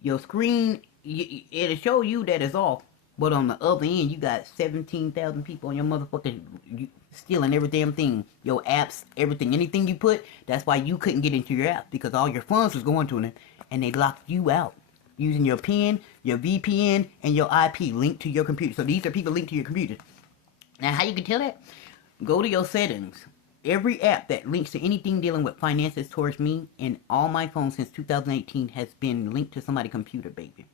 your screen, it'll show you that it's off. But on the other end, you got 17,000 people on your motherfucking stealing every damn thing. Your apps, everything. Anything you put, that's why you couldn't get into your app. Because all your funds was going to it. And they locked you out. Using your PIN, your VPN, and your IP linked to your computer. So these are people linked to your computer. Now, how you can tell that? Go to your settings. Every app that links to anything dealing with finances towards me and all my phones since 2018 has been linked to somebody's computer, baby.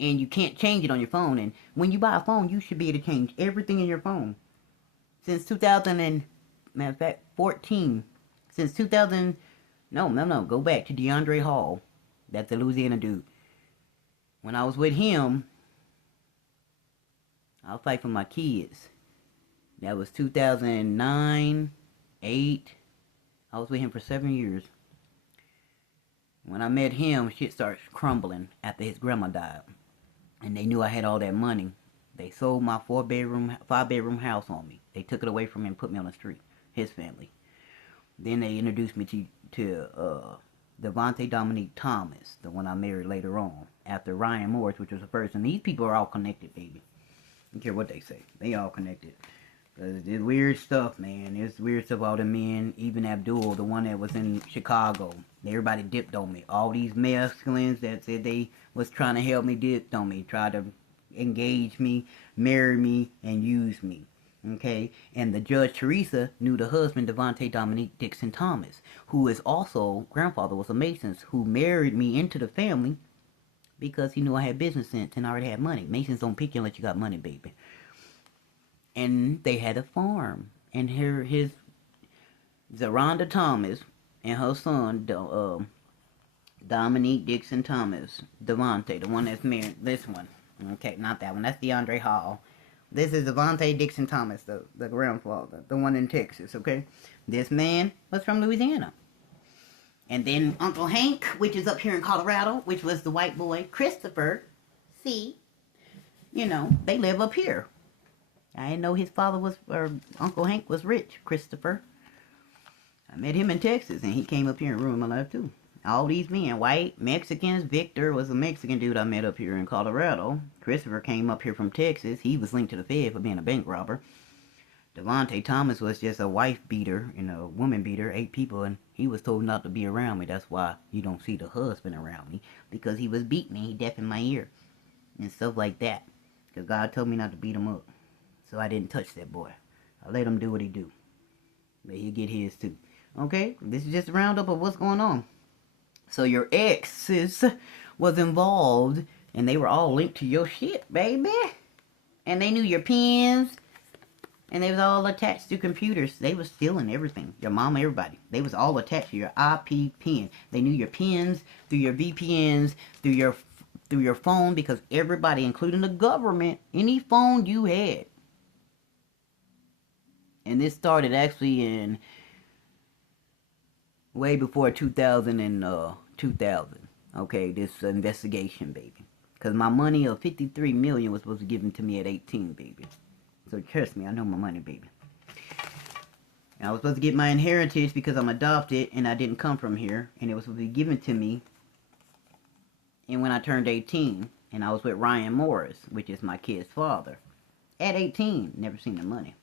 And you can't change it on your phone. And when you buy a phone, you should be able to change everything in your phone. Since 2000 and, matter of fact, 14. Since 2000, no, go back to DeAndre Hall. That's the Louisiana dude. When I was with him, I'll fight for my kids. That was 2009, 8. I was with him for 7 years. When I met him, shit started crumbling after his grandma died. And they knew I had all that money. They sold my 5-bedroom house on me. They took it away from me and put me on the street. His family. Then they introduced me to Devontae Dominique Thomas, the one I married later on. After Ryan Morris, which was the first. And these people are all connected, baby. I don't care what they say. They all connected. There's weird stuff, man. There's weird stuff. All the men, even Abdul, the one that was in Chicago. Everybody dipped on me. All these masculines that said they was trying to help me dipped on me. Tried to engage me, marry me, and use me. Okay? And the Judge Teresa knew the husband, Devontae Dominique Dixon Thomas, who is also, grandfather was a Masons, who married me into the family because he knew I had business sense and I already had money. Masons don't pick you unless you got money, baby. And they had a farm. And his Zeronda Thomas and her son, Dominique Dixon Thomas, Devontae, the one that's married, this one. Okay, not that one. That's DeAndre Hall. This is Devontae Dixon Thomas, the grandfather, the one in Texas, okay? This man was from Louisiana. And then Uncle Hank, which is up here in Colorado, which was the white boy, Christopher C. You know, they live up here. I didn't know his father was, or Uncle Hank was rich, Christopher. I met him in Texas, and he came up here and ruined my life, too. All these men, white, Mexicans. Victor was a Mexican dude I met up here in Colorado. Christopher came up here from Texas. He was linked to the Fed for being a bank robber. Devontae Thomas was just a wife beater and a woman beater, 8 people, and he was told not to be around me. That's why you don't see the husband around me, because he was beating me. He deafened my ear and stuff like that, because God told me not to beat him up. So I didn't touch that boy. I let him do what he do. But he'll get his too. Okay? This is just a roundup of what's going on. So your exes was involved, and they were all linked to your shit, baby. And they knew your pins, and they was all attached to computers. They was stealing everything. Your mama, everybody. They was all attached to your IP pin. They knew your pins through your VPNs, through your phone, because everybody, including the government, any phone you had. And this started actually in way before 2000. Okay, this investigation, baby. Because my money of $53 million was supposed to be given to me at 18, baby. So trust me, I know my money, baby. And I was supposed to get my inheritance because I'm adopted and I didn't come from here. And it was supposed to be given to me. And when I turned 18, and I was with Ryan Morris, which is my kid's father. At 18, never seen the money.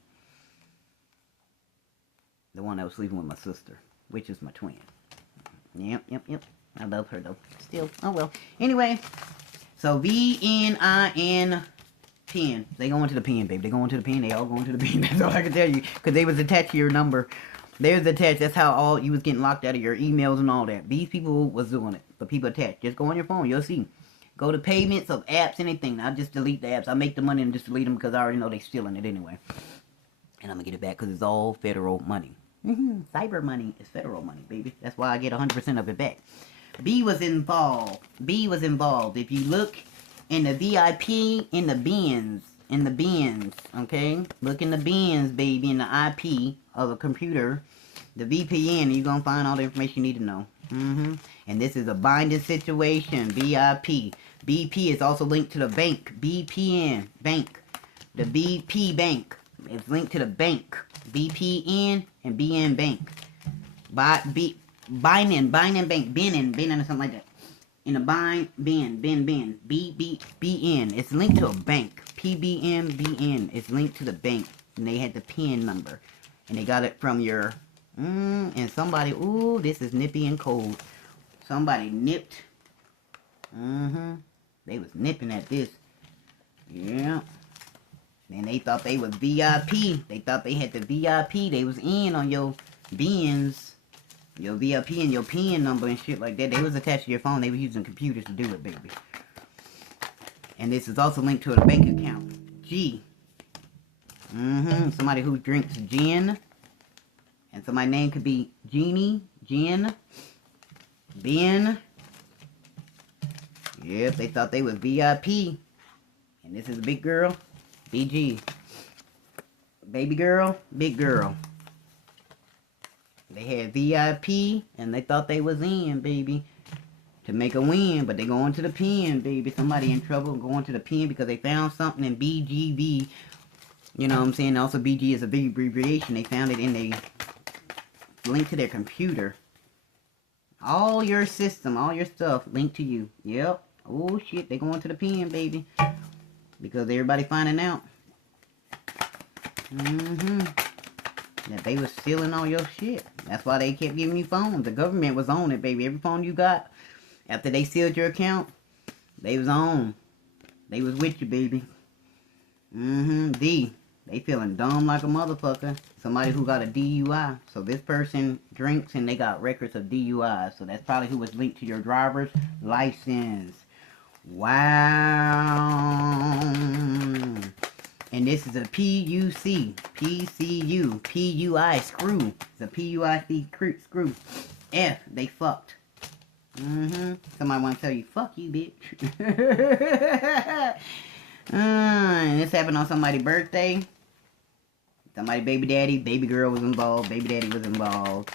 The one that was sleeping with my sister, which is my twin. Yep. I love her, though. Still, oh well. Anyway, so VNIN pen. They go into the pen, baby. They go into the pen. They all go into the pen. That's all I can tell you. Because they was attached to your number. There's attached. That's how all you was getting locked out of your emails and all that. These people was doing it. But people attached. Just go on your phone. You'll see. Go to payments of apps, anything. I'll just delete the apps. I make the money and just delete them because I already know they stealing it anyway. And I'm going to get it back because it's all federal money. Cyber money is federal money, baby. That's why I get 100% of it back. B was involved. If you look in the VIP, in the bins, okay? Look in the bins, baby, in the IP of a computer, the VPN, you're going to find all the information you need to know. And this is a binding situation, VIP. BP is also linked to the bank, BPN, bank. The BP bank is linked to the bank, BPN and BN bank. Binin bank, Benin or something like that. In a BN, BN. It's linked to a bank. PBN, BN. It's linked to the bank. And they had the PIN number. And they got it from your, and somebody, ooh, this is nippy and cold. Somebody nipped. They was nipping at this. Yeah. And they thought they was VIP. They thought they had the VIP. They was in on your bins. Your VIP and your PIN number and shit like that. They was attached to your phone. They were using computers to do it, baby. And this is also linked to a bank account. G. Somebody who drinks gin. And somebody's name could be Jeannie, Jen, Ben. Yep, they thought they was VIP. And this is a big girl. BG. Baby girl, big girl. They had VIP, and they thought they was in, baby, to make a win, but they going to the pen, baby. Somebody in trouble going to the pen because they found something in BGB. You know what I'm saying? Also, BG is a big abbreviation. They found it in a link to their computer. All your system, all your stuff linked to you. Yep. Oh, shit. They going to the pen, baby. Because everybody finding out. That they was stealing all your shit. That's why they kept giving you phones. The government was on it, baby. Every phone you got, after they sealed your account, they was on. They was with you, baby. D. They feeling dumb like a motherfucker. Somebody who got a DUI. So this person drinks and they got records of DUI. So that's probably who was linked to your driver's license. Wow. And this is a PUC, PCU, PUI screw. It's a PUIC screw. F, they fucked. Somebody want to tell you, fuck you, bitch. And this happened on somebody's birthday. Somebody baby daddy, baby girl was involved, baby daddy was involved.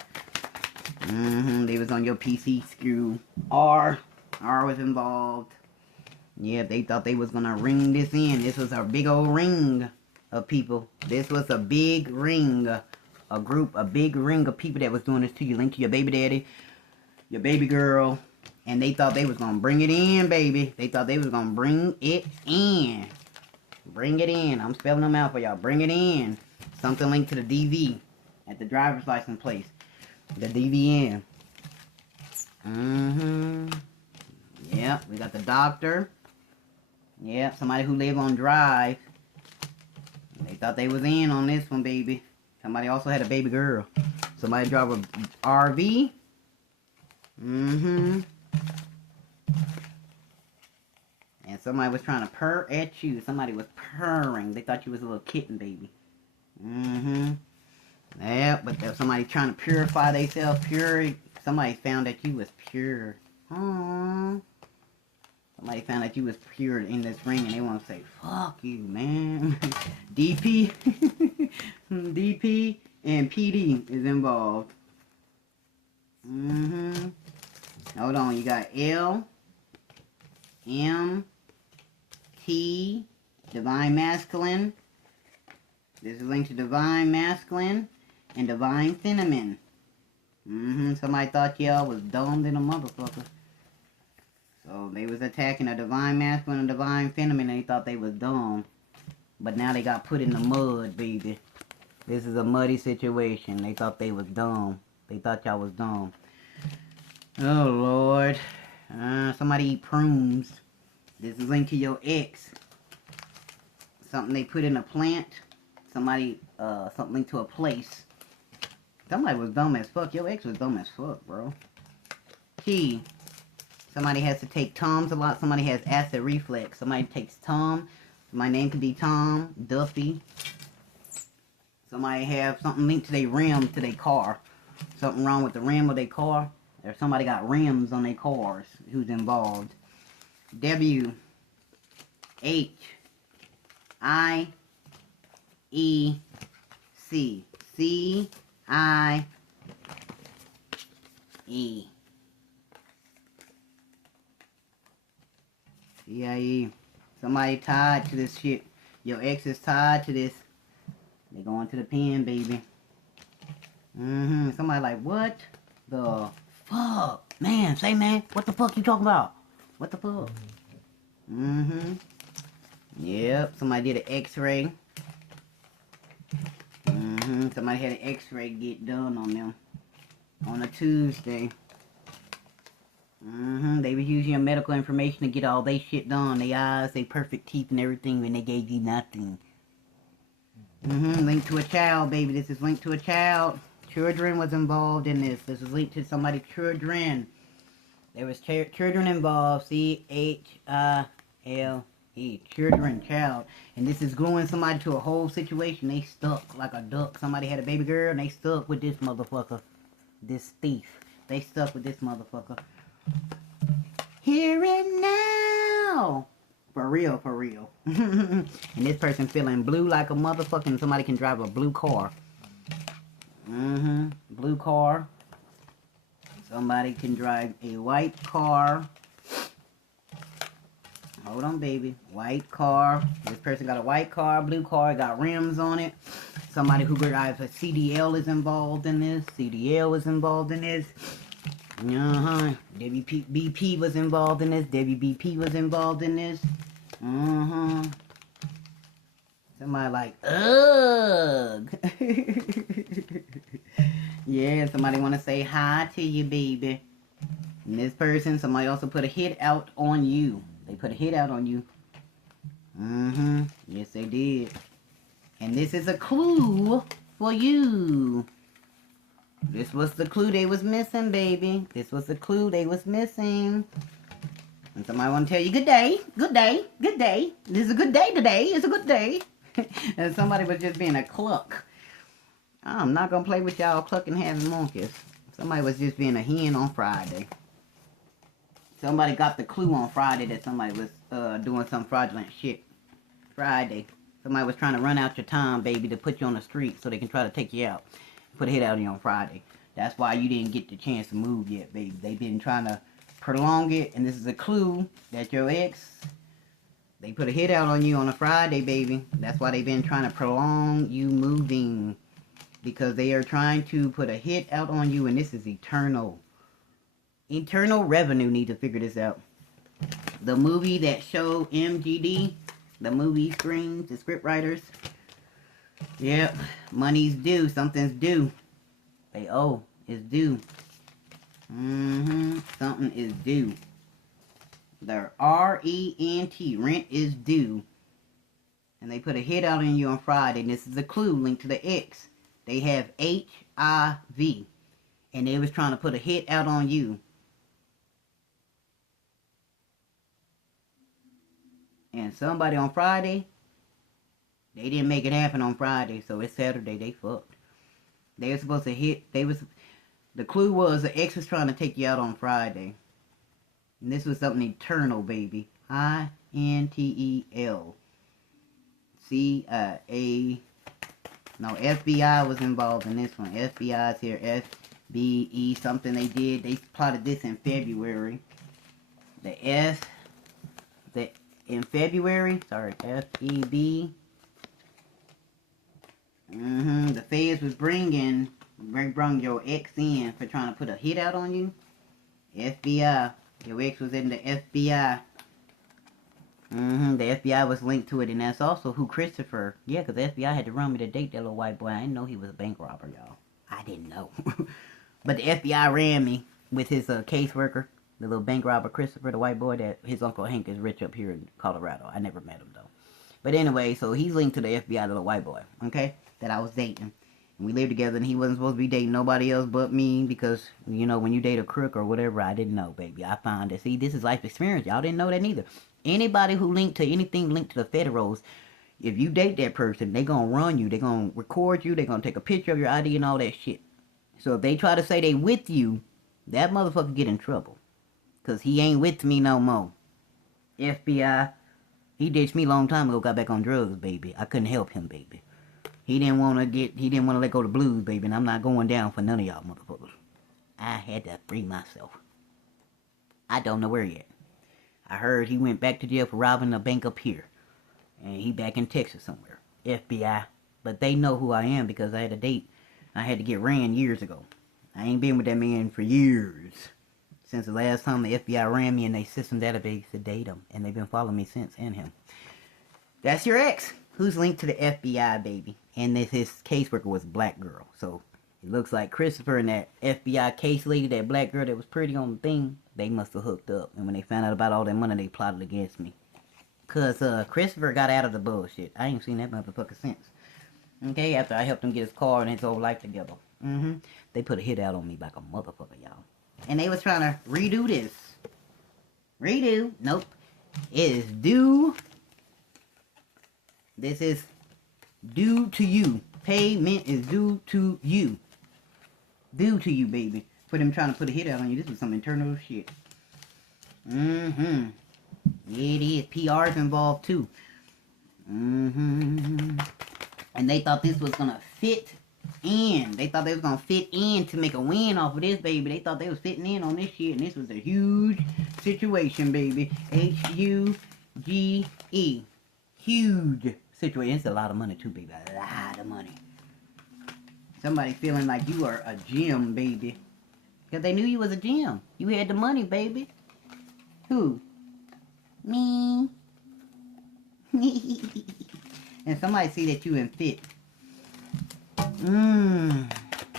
They was on your PC screw. R was involved. Yeah, they thought they was gonna ring this in. This was a big old ring of people. This was a big ring. A big ring of people that was doing this to you. Linked to your baby daddy, your baby girl. And they thought they was gonna bring it in, baby. They thought they was gonna bring it in. Bring it in. I'm spelling them out for y'all. Bring it in. Something linked to the DV at the driver's license place. The DVN. Yep, we got the doctor. Yep, somebody who live on Drive. They thought they was in on this one, baby. Somebody also had a baby girl. Somebody drove a RV. And somebody was trying to purr at you. Somebody was purring. They thought you was a little kitten, baby. Yeah, but there was somebody trying to purify themselves. Somebody found that you was pure. Aww. Somebody found that you was pure in this ring and they want to say, fuck you, man. DP. DP and PD is involved. Hold on, you got L, M, T, Divine Masculine. This is linked to Divine Masculine and Divine Feminine. Somebody thought y'all was dumb than a motherfucker. So they was attacking a Divine Masculine and Divine Feminine and they thought they was dumb. But now they got put in the mud, baby. This is a muddy situation. They thought they was dumb. They thought y'all was dumb. Oh, Lord. Somebody eat prunes. This is linked to your ex. Something they put in a plant. Somebody, something linked to a place. Somebody was dumb as fuck. Your ex was dumb as fuck, bro. Key. Somebody has to take Tums a lot. Somebody has acid reflux. Somebody takes Tom. My name could be Tom. Duffy. Somebody have something linked to their rim to their car. Something wrong with the rim of their car. Or somebody got rims on their cars. Who's involved. W. H. I. E. C. C. I. E. C-I-E. Somebody tied to this shit. Your ex is tied to this. They going to the pen, baby. Somebody like, what the fuck? Man, say man, what the fuck you talking about? What the fuck? Yep, somebody did an x-ray. Somebody had an x-ray get done on them. On a Tuesday. They was using your medical information to get all they shit done. They eyes, they perfect teeth and everything when they gave you nothing. Linked to a child, baby. This is linked to a child. Children was involved in this. This is linked to somebody's children. There was children involved. C-H-I-L-E. Children, child. And this is gluing somebody to a whole situation. They stuck like a duck. Somebody had a baby girl and they stuck with this motherfucker. This thief. They stuck with this motherfucker. Here and now. For real, for real. And this person feeling blue like a motherfucking somebody can drive a blue car. Blue car. Somebody can drive a white car. Hold on, baby. White car. This person got a white car, blue car, got rims on it. Somebody who drives a CDL is involved in this. CDL is involved in this. WBP was involved in this. WBP was involved in this. Somebody like, ugh. Yeah, somebody want to say hi to you, baby. And this person, somebody also put a hit out on you. They put a hit out on you. Yes, they did. And this is a clue for you. This was the clue they was missing, baby. This was the clue they was missing. And somebody want to tell you, good day, good day, good day. This is a good day today. It's a good day. And somebody was just being a cluck. I'm not gonna play with y'all clucking having monkeys. Somebody was just being a hen on Friday. Somebody got the clue on Friday that somebody was doing some fraudulent shit. Friday. Somebody was trying to run out your time, baby, to put you on the street so they can try to take you out. Put a hit out on you on Friday. That's why you didn't get the chance to move yet, baby. They've been trying to prolong it, and this is a clue that your ex, they put a hit out on you on a Friday, baby. That's why they've been trying to prolong you moving. Because they are trying to put a hit out on you, and this is eternal. Eternal Revenue need to figure this out. The movie that showed MGD, the movie screens, the script writers. Yep, money's due. Something's due. They owe. It's due. Something is due. The R-E-N-T. Rent is due. And they put a hit out on you on Friday. And this is a clue linked to the X. They have HIV. And they was trying to put a hit out on you. And somebody on Friday, they didn't make it happen on Friday, so it's Saturday, they fucked. They were supposed to hit, the clue was the ex was trying to take you out on Friday. And this was something eternal, baby. I-N-T-E-L. C-I-A. No, FBI was involved in this one. FBI's here, F-B-E, something they did. They plotted this in February. In February, sorry, F-E-B. The feds was bringing your ex in for trying to put a hit out on you. FBI. Your ex was in the FBI. The FBI was linked to it, and that's also who Christopher. Yeah, because the FBI had to run me to date that little white boy. I didn't know he was a bank robber, y'all. I didn't know. But the FBI ran me with his caseworker. The little bank robber Christopher, the white boy that his Uncle Hank is rich up here in Colorado. I never met him, though. But anyway, so he's linked to the FBI, the little white boy, okay? That I was dating. And we lived together, and he wasn't supposed to be dating nobody else but me because, you know, when you date a crook or whatever, I didn't know, baby. I found it. See, this is life experience. Y'all didn't know that neither. Anybody who linked to anything linked to the federals, if you date that person, they gonna run you. They gonna record you. They gonna take a picture of your ID and all that shit. So if they try to say they with you, that motherfucker get in trouble. Because he ain't with me no more. FBI. He ditched me a long time ago, got back on drugs, baby. I couldn't help him, baby. He didn't want to let go of the blues, baby, and I'm not going down for none of y'all motherfuckers. I had to free myself. I don't know where yet. I heard he went back to jail for robbing a bank up here. And he back in Texas somewhere. FBI. But they know who I am because I had a date I had to get ran years ago. I ain't been with that man for years. Since the last time the FBI ran me in their system database to date him. And they've been following me since and him. That's your ex. Who's linked to the FBI, baby. And his caseworker was a black girl. So it looks like Christopher and that FBI case lady, that black girl that was pretty on the thing, they must have hooked up. And when they found out about all that money, they plotted against me. Because Christopher got out of the bullshit. I ain't seen that motherfucker since. Okay, after I helped him get his car and his whole life together. They put a hit out on me like a motherfucker, y'all. And they was trying to redo this. Redo. Nope. It is due. This is due to you. Payment is due to you. Due to you, baby. For them trying to put a hit out on you. This was some internal shit. It is. PR's involved too. And they thought this was gonna fit in. They thought they was gonna fit in to make a win off of this, baby. They thought they was fitting in on this shit, and this was a huge situation, baby. H-U-G-E. Huge situation. It's a lot of money too, baby. A lot of money. Somebody feeling like you are a gem, baby. Because they knew you was a gem. You had the money, baby. Who? Me. And somebody see that you in fit.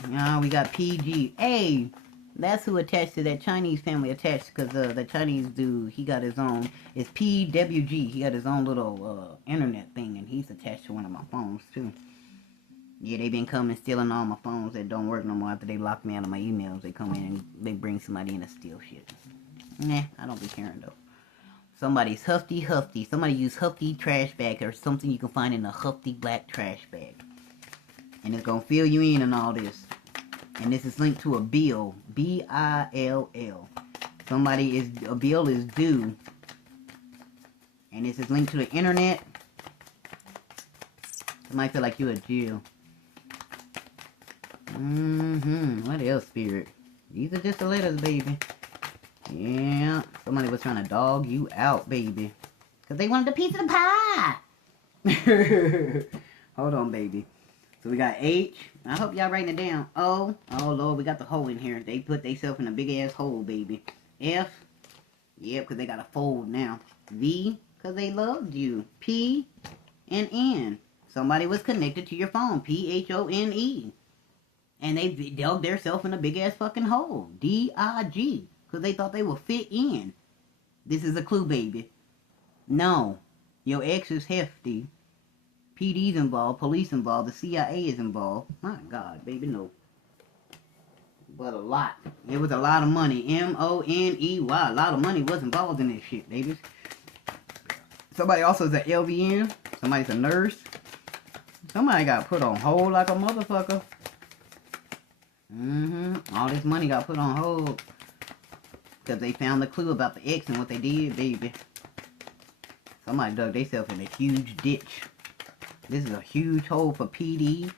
Now we got PG. Hey, that's who attached to that Chinese family attached, because the Chinese dude, he got his own. It's PWG. He got his own little internet thing, and he's attached to one of my phones too. Yeah, they been coming stealing all my phones that don't work no more after they locked me out of my emails. They come in and they bring somebody in to steal shit. Nah, I don't be caring though. Somebody's Huffy. Somebody used Huffy trash bag or something you can find in a Huffy black trash bag. And it's going to fill you in and all this. And this is linked to a bill. B-I-L-L. A bill is due. And this is linked to the internet. It might feel like you're a Jew. What else, Spirit? These are just the letters, baby. Yeah. Somebody was trying to dog you out, baby. Because they wanted a piece of the pie. Hold on, baby. So we got H. I hope y'all writing it down. O. Oh, Lord, we got the hole in here. They put themselves in a big-ass hole, baby. F. Yep, because they got a fold now. V. Because they loved you. P. And N. Somebody was connected to your phone. P-H-O-N-E. And they dug themselves in a big-ass fucking hole. D-I-G. Because they thought they would fit in. This is a clue, baby. No. Your ex is hefty. PD's involved. Police involved. The CIA is involved. My God, baby, no. But a lot. It was a lot of money. M-O-N-E-Y. A lot of money was involved in this shit, babies. Somebody also is an LVN. Somebody's a nurse. Somebody got put on hold like a motherfucker. All this money got put on hold. Because they found the clue about the ex and what they did, baby. Somebody dug themselves in a huge ditch. This is a huge hole for PD,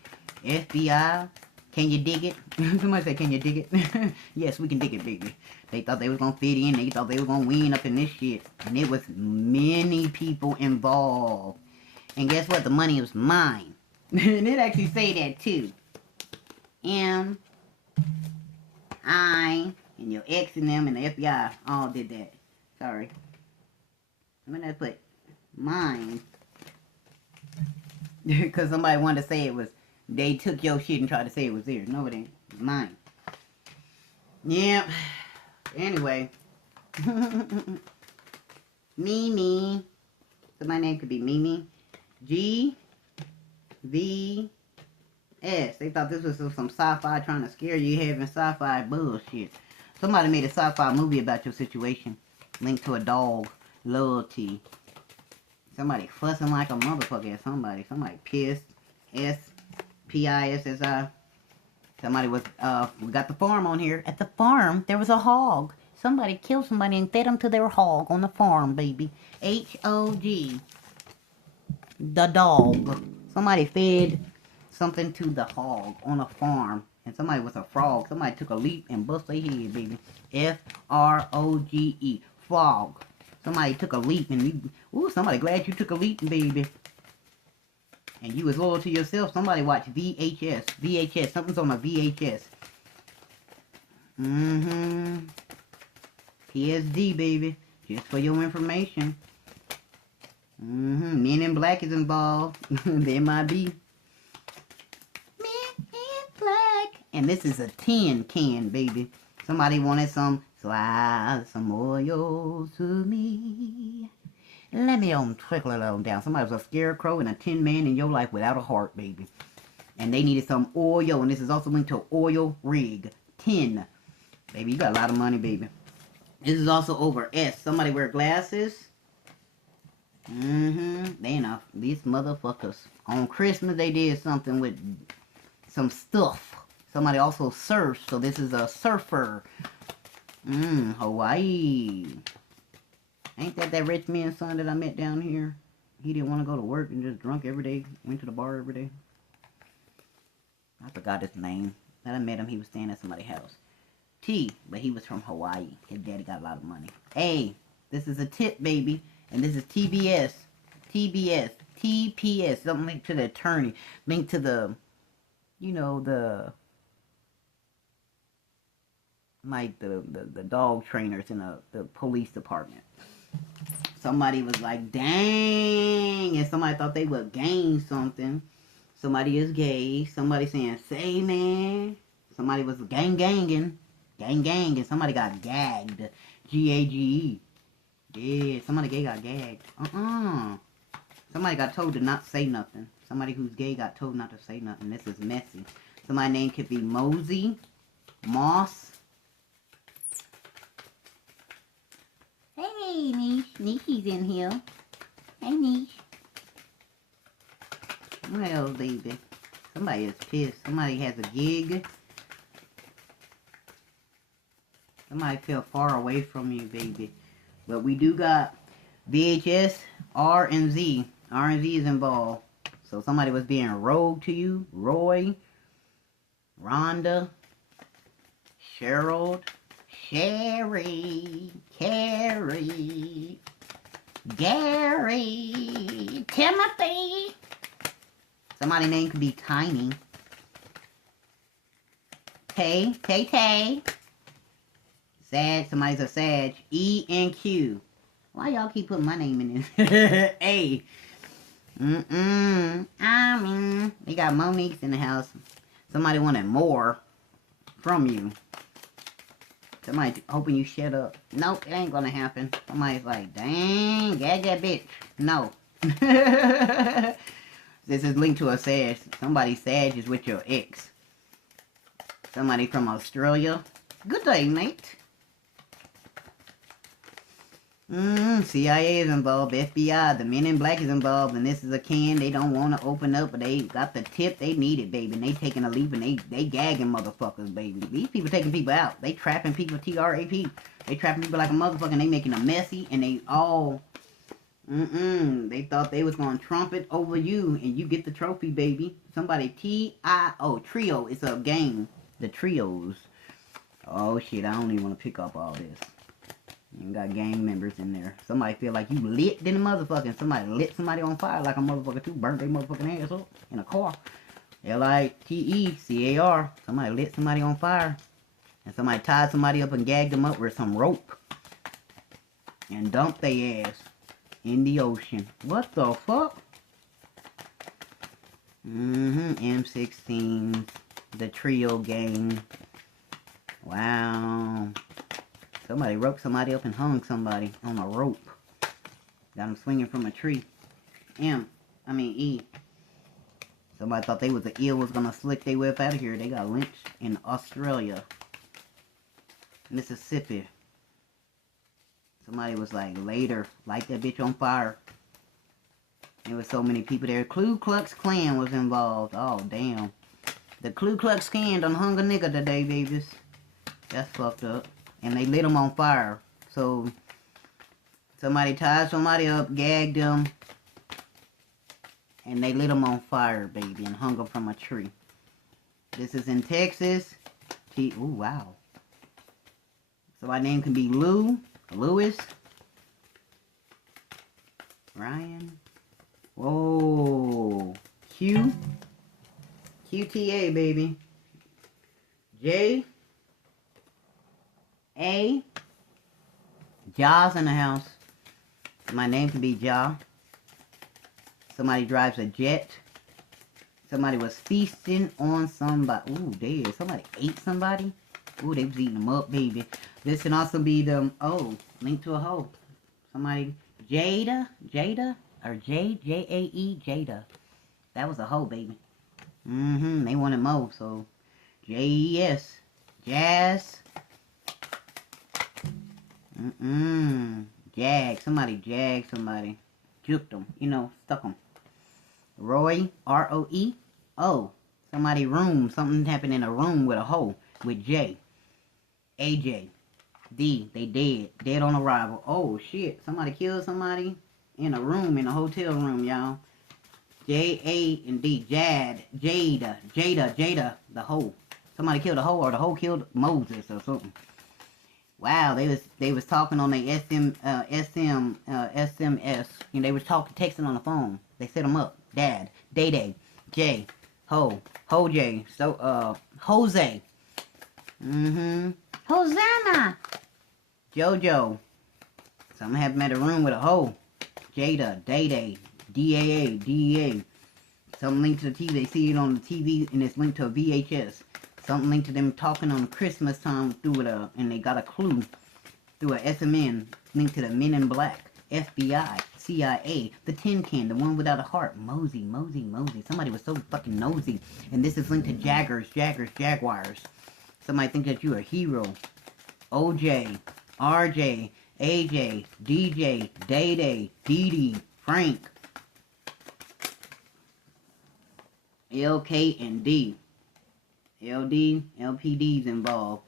FBI. Can you dig it? Somebody say, can you dig it? Yes, we can dig it, baby. They thought they was going to fit in. They thought they was going to win up in this shit. And it was many people involved. And guess what? The money was mine. And it actually say that too. M, I, and your ex and them and the FBI all did that. Sorry. I'm going to put mine. Because somebody wanted to say it was, they took your shit and tried to say it was theirs. No, it ain't. It's mine. Yep. Anyway. Mimi. So my name could be Mimi. G. V. S. They thought this was some sci-fi trying to scare you having sci-fi bullshit. Somebody made a sci-fi movie about your situation. Linked to a dog. Loyalty. Somebody fussing like a motherfucker at somebody. Somebody pissed. S-P-I-S-S-I. Somebody was, we got the farm on here. At the farm, there was a hog. Somebody killed somebody and fed them to their hog on the farm, baby. H-O-G. The dog. Somebody fed something to the hog on a farm. And somebody was a frog. Somebody took a leap and bust their head, baby. F-R-O-G-E. Frog. Somebody took a leap and you... Ooh, somebody glad you took a leap, baby. And you was loyal to yourself. Somebody watched VHS. VHS. Something's on a VHS. PSD, baby. Just for your information. Men in Black is involved. There might be. Men in Black. And this is a tin can, baby. Somebody wanted some... Slide some oil to me. Let me trickle it on down. Somebody was a scarecrow and a tin man in your life without a heart, baby. And they needed some oil. And this is also linked to oil rig. Tin. Baby, you got a lot of money, baby. This is also over S. Somebody wear glasses. They know. These motherfuckers. On Christmas, they did something with some stuff. Somebody also surfs. So this is a surfer. Hawaii. Ain't that rich man's son that I met down here? He didn't want to go to work and just drunk every day. Went to the bar every day. I forgot his name. That I met him, he was staying at somebody's house. T, but he was from Hawaii. His daddy got a lot of money. A, this is a tip, baby. And this is TBS. TBS. TPS. Something linked to the attorney. Linked to the, you know, the... like the dog trainers in the police department. Somebody was like, dang, and somebody thought they would gain something. Somebody is gay. Somebody saying, say man. Somebody was ganging. Gang, and somebody got gagged. G-A-G-E. Yeah, somebody gay got gagged. Somebody got told to not say nothing. Somebody who's gay got told not to say nothing. This is messy. Somebody's name could be Mosey, Moss. Hey, Hey, Niche. Nishi's in here. Hey, Niche. Well, baby. Somebody is pissed. Somebody has a gig. Somebody feel far away from you, baby. But we do got VHS, R, and Z. R and Z is involved. So somebody was being rogue to you. Roy, Rhonda, Cheryl, Sherry, Carrie, Gary, Timothy. Somebody's name could be Tiny. Tay. Sag, somebody's a Sag. E and Q. Why y'all keep putting my name in this? A. I mean, they got Monique's in the house. Somebody wanted more from you. Somebody hoping you shut up. Nope, it ain't gonna happen. Somebody's like, dang, gag that bitch. No. This is linked to a Sag. Somebody Sag is with your ex. Somebody from Australia. Good day, mate. CIA is involved, FBI, the Men in Black is involved, and this is a can they don't want to open up, but they got the tip they needed, baby, and they taking a leap, and they gagging motherfuckers, baby. These people taking people out. They trapping people, T-R-A-P. They trapping people like a motherfucker, and they making them messy, and they all, they thought they was going to trumpet over you, and you get the trophy, baby. Somebody, T-I-O, Trio, it's a game, the Trios. Oh, shit, I don't even want to pick up all this. You got gang members in there. Somebody feel like you lit than a motherfucker. And somebody lit somebody on fire like a motherfucker too. Burnt their motherfucking ass up in a car. L-I-T-E-C-A-R. Somebody lit somebody on fire. And somebody tied somebody up and gagged them up with some rope. And dumped their ass in the ocean. What the fuck? M16. The Trio gang. Wow. Somebody roped somebody up and hung somebody on a rope. Got them swinging from a tree. E. Somebody thought they was the eel was gonna slick their way up out of here. They got lynched in Australia. Mississippi. Somebody was like, later, light that bitch on fire. There was so many people there. Ku Klux Klan was involved. Oh, damn. The Ku Klux Klan done hung a nigga today, babies. That's fucked up. And they lit them on fire. So, somebody tied somebody up, gagged them, and they lit them on fire, baby, and hung them from a tree. This is in Texas. Ooh, wow. So my name can be Lou, Lewis, Ryan. Whoa. Q. QTA, baby. J. A. Jaws in the house. My name could be Ja. Somebody drives a jet. Somebody was feasting on somebody. Ooh, damn. Somebody ate somebody. Ooh, they was eating them up, baby. This can also be the, linked to a hoe. Somebody, Jada, or J-A-E, Jada. That was a hoe, baby. They wanted more, so J-E-S. Jazz. Somebody jagged somebody. Juked them, stuck them. Roy, R-O-E. Oh, somebody room. Something happened in a room with a hoe. With J. AJ. D, they dead. Dead on arrival. Oh, shit. Somebody killed somebody in a room, in a hotel room, y'all. J-A and D. Jada. The hoe. Somebody killed a hoe, or the hoe killed Moses or something. Wow, they was talking on their SMS, and they was texting on the phone. They set them up. Dad, Day, J, Ho J, Jose. Hosanna. Jojo. Something happened at a room with a hoe. Jada, Day, D-A-A, D-E-A. Something linked to the TV. They see it on the TV, and it's linked to a VHS. Something linked to them talking on Christmas time and they got a clue through a SMN linked to the Men in Black, FBI, CIA, the Tin Can, the one without a heart, Mosey. Somebody was so fucking nosy. And this is linked to Jaguars. Somebody think that you're a hero. OJ, RJ, AJ, DJ, Day Day, Dee Dee, Frank, LK, and D. LD, LPD's involved.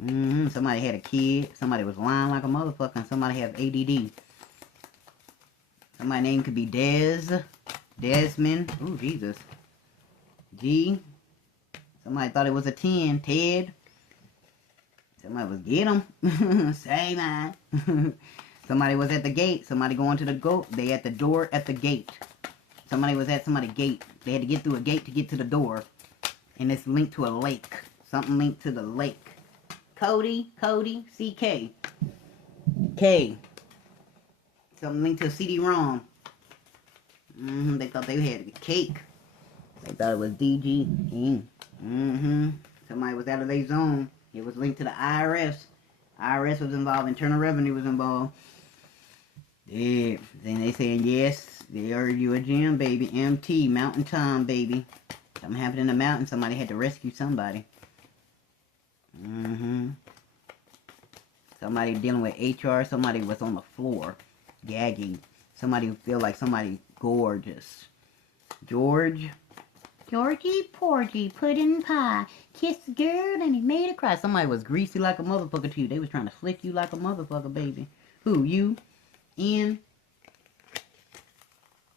Somebody had a kid. Somebody was lying like a motherfucker. And somebody has ADD. Somebody's name could be Des. Desmond. Ooh, Jesus. G. Somebody thought it was a 10. Ted. Somebody was get him. Say man. Somebody was at the gate. Somebody going to the goat. They at the door at the gate. Somebody was at somebody's gate. They had to get through a gate to get to the door. And it's linked to a lake. Something linked to the lake. Cody, CK. K. Something linked to a CD-ROM. They thought they had a cake. They thought it was DG. Somebody was out of their zone. It was linked to the IRS. IRS was involved. Internal Revenue was involved. Yeah. Then they saying, yes, they are you a gym, baby. MT, Mountain Time, baby. Something happened in the mountain. Somebody had to rescue somebody. Somebody dealing with HR. Somebody was on the floor. Gagging. Somebody feel like somebody gorgeous. Georgie, Porgy, pudding pie. Kiss the girl and he made her cry. Somebody was greasy like a motherfucker to you. They was trying to flick you like a motherfucker, baby. Who? You? Ian?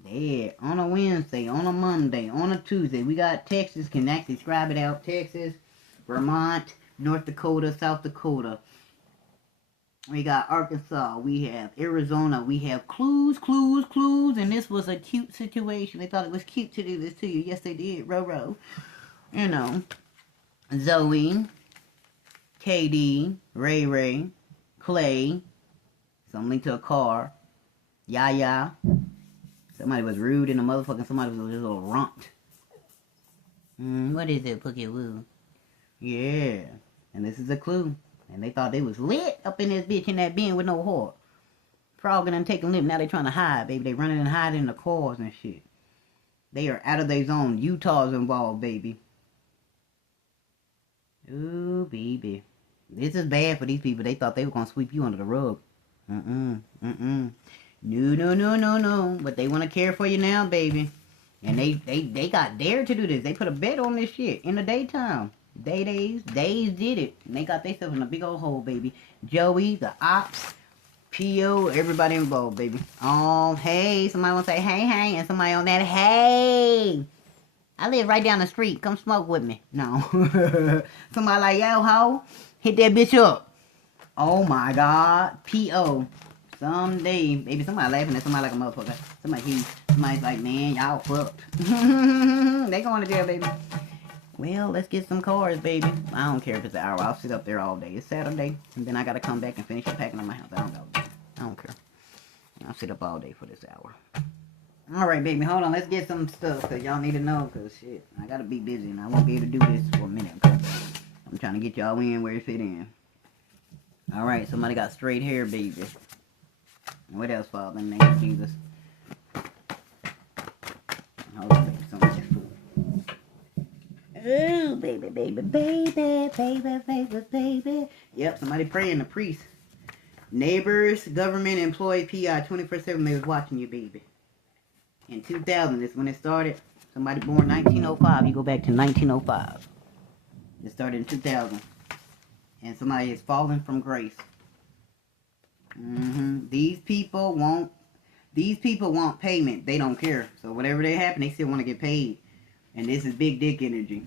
Yeah, on a Wednesday, on a Monday, on a Tuesday. We got Texas. Can actually scribe it out. Texas, Vermont, North Dakota, South Dakota. We got Arkansas. We have Arizona. We have clues. And this was a cute situation. They thought it was cute to do this to you. Yes, they did. Row. You know. Zoe. KD. Ray. Clay. Something to a car. Yaya. Somebody was rude in the motherfucking. Somebody was a little runt. What is it, Pookie Woo? Yeah. And this is a clue. And they thought they was lit up in this bitch in that bin with no heart. Frogging and taking lip. Now they trying to hide, baby. They running and hiding in the cars and shit. They are out of their zone. Utah's involved, baby. Ooh, baby. This is bad for these people. They thought they were going to sweep you under the rug. No. But they want to care for you now, baby. And they got dared to do this. They put a bet on this shit in the daytime. Days did it. And they got themselves in a big old hole, baby. Joey, the ops, P.O., everybody involved, baby. Oh, hey. Somebody want to say, hey. And somebody on that, hey. I live right down the street. Come smoke with me. No. Somebody like, yo, ho. Hit that bitch up. Oh, my God. P.O. Someday. Baby, somebody laughing at somebody like a motherfucker. Somebody's like, man, y'all fucked. They going to jail, baby. Well, let's get some cars, baby. I don't care if it's an hour. I'll sit up there all day. It's Saturday, and then I gotta come back and finish packing on my house. I don't care. I'll sit up all day for this hour. All right, baby. Hold on. Let's get some stuff, because y'all need to know, because, shit, I gotta be busy, and I won't be able to do this for a minute, okay? I'm trying to get y'all in where it fit in. All right, somebody got straight hair, baby. What else, Father, in the name of Jesus? Hold on, baby. Somebody's food. Ooh, baby. Yep, somebody praying, the priest. Neighbors, government, employee, PI, 24/7, they was watching you, baby. In 2000 is when it started. Somebody born 1905, you go back to 1905. It started in 2000. And somebody is falling from grace. These people want payment. They don't care. So whatever they happen, they still want to get paid. And this is big dick energy.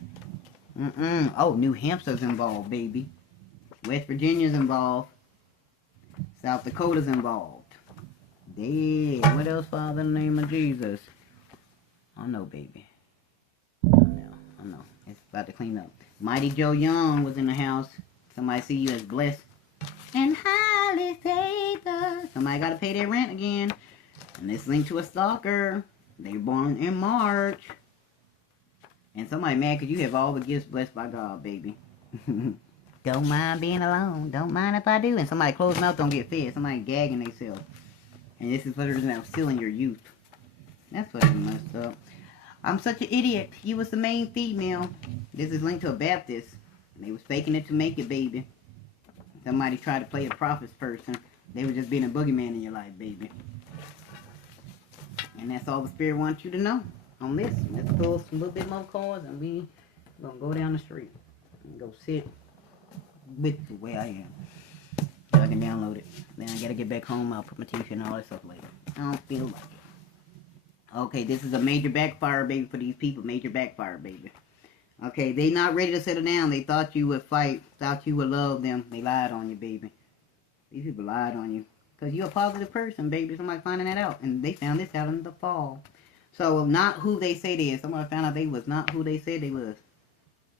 Oh, New Hampshire's involved, baby. West Virginia's involved. South Dakota's involved. Yeah. What else, Father, in the name of Jesus? I know, baby. I know. It's about to clean up. Mighty Joe Young was in the house. Somebody see you as blessed and highly favored. Somebody got to pay their rent again. And it's linked to a stalker. They were born in March. And somebody mad because you have all the gifts blessed by God, baby. Don't mind being alone. Don't mind if I do. And somebody closed mouth don't get fed. Somebody gagging themselves. And this is what it is now, stealing your youth. That's fucking messed up. I'm such an idiot. You was the main female. This is linked to a Baptist. They was faking it to make it, baby. Somebody tried to play a prophet's person. They were just being a boogeyman in your life, baby. And that's all the spirit wants you to know on this. Let's pull some little bit more cards and we gonna go down the street and go sit with the way I am. So I can download it. Then I gotta get back home. I'll put my teeth in and all that stuff later. I don't feel like it. Okay, this is a major backfire, baby, for these people. Major backfire, baby. Okay, they not ready to settle down. They thought you would fight. Thought you would love them. They lied on you, baby. These people lied on you. Because you're a positive person, baby. Somebody finding that out. And they found this out in the fall. So, not who they say they is. Somebody found out they was not who they said they was.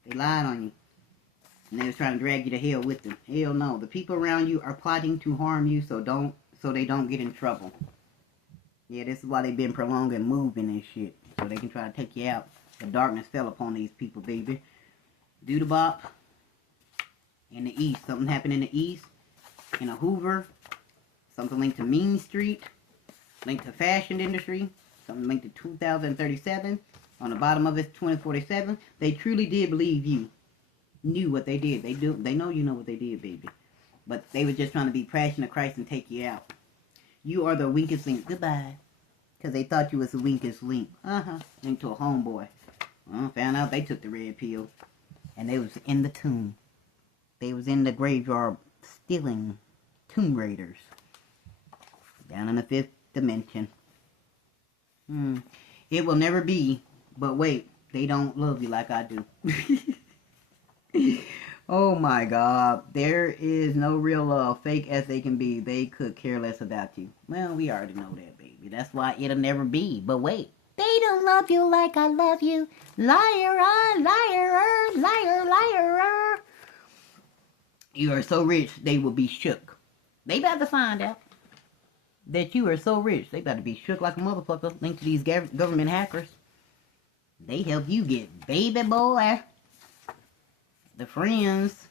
They lied on you. And they was trying to drag you to hell with them. Hell no. The people around you are plotting to harm you so they don't get in trouble. Yeah, this is why they've been prolonging moving and shit. So they can try to take you out. The darkness fell upon these people, baby. Doodabop. In the east. Something happened in the east. In a Hoover. Something linked to Mean Street. Linked to fashion industry. Something linked to 2037. On the bottom of it, 2047. They truly did believe you knew what they did. They know you know what they did, baby. But they were just trying to be Passion of Christ and take you out. You are the weakest link. Goodbye. Because they thought you was the weakest link. Linked to a homeboy. Well, found out they took the red pill. And they was in the tomb. They was in the graveyard stealing Tomb Raiders. Down in the 5th dimension. It will never be. But wait, they don't love you like I do. Oh my God. There is no real love. Fake as they can be. They could care less about you. Well, we already know that, baby. That's why it'll never be. But wait. They don't love you like I love you. Liar, liar, liar, liar. You are so rich, they will be shook. They about to find out that you are so rich. They about to be shook like a motherfucker. Linked to these government hackers. They help you get baby boy. The friends.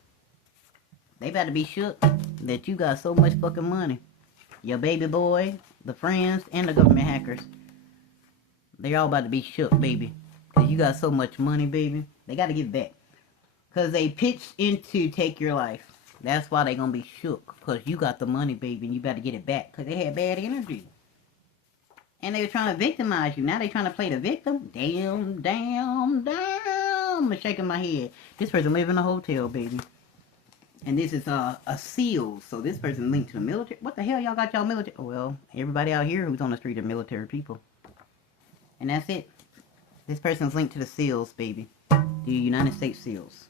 They about to be shook that you got so much fucking money. Your baby boy, the friends, and the government hackers. They all about to be shook, baby. Because you got so much money, baby. They got to get back. Because they pitched in to take your life. That's why they going to be shook. Because you got the money, baby, and you better get it back. Because they had bad energy. And they were trying to victimize you. Now they trying to play the victim. Damn, damn, damn. I'm shaking my head. This person live in a hotel, baby. And this is a SEAL. So this person linked to the military. What the hell y'all got y'all military? Well, everybody out here who's on the street are military people. And that's it. This person's linked to the SEALs, baby. The United States SEALs.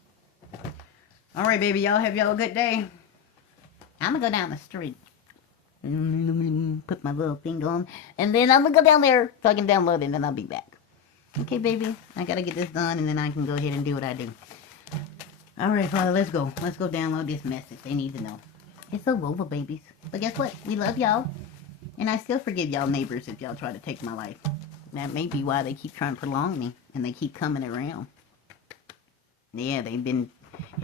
Alright, baby. Y'all have y'all a good day. I'm going to go down the street. Put my little thing on. And then I'm going to go down there so I can download it and then I'll be back. Okay, baby. I got to get this done and then I can go ahead and do what I do. Alright, Father. Let's go. Let's go download this message. They need to know. It's so over, babies. But guess what? We love y'all. And I still forgive y'all neighbors if y'all try to take my life. That may be why they keep trying to prolong me. And they keep coming around. Yeah, they've been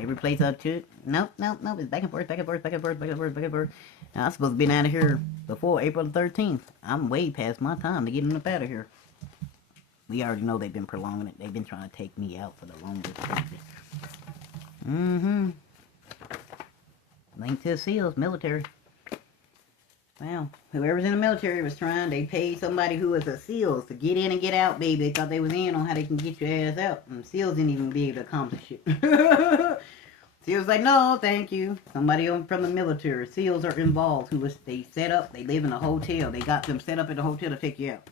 every place up to it. Nope. It's back and forth, back and forth, back and forth, back and forth, back and forth. Now, I'm supposed to be out of here before April the 13th. I'm way past my time to get them up out of here. We already know they've been prolonging it. They've been trying to take me out for the longest time. Linked to the SEALs, military. Well, whoever's in the military was trying, they paid somebody who was a SEALs to get in and get out, baby. They thought they was in on how they can get your ass out. And SEALs didn't even be able to accomplish it. SEALs like, no, thank you. Somebody from the military. SEALs are involved. They set up, they live in a hotel. They got them set up in a hotel to take you out.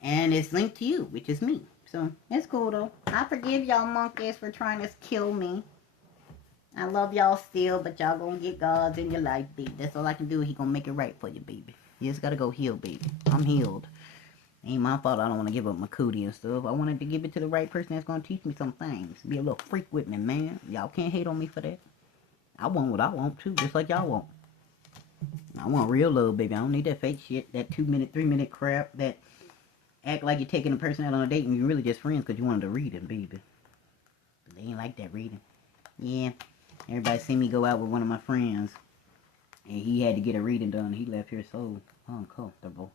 And it's linked to you, which is me. So, it's cool though. I forgive y'all monkeys for trying to kill me. I love y'all still, but y'all gonna get God's in your life, baby. That's all I can do. He gonna make it right for you, baby. You just gotta go heal, baby. I'm healed. Ain't my fault I don't want to give up my cootie and stuff. I wanted to give it to the right person that's gonna teach me some things. Be a little freak with me, man. Y'all can't hate on me for that. I want what I want, too. Just like y'all want. I want real love, baby. I don't need that fake shit. That 2-minute, 3-minute crap. That act like you're taking a person out on a date and you're really just friends because you wanted to read him, baby. But they ain't like that reading. Yeah. Everybody seen me go out with one of my friends. And he had to get a reading done. He left here so uncomfortable.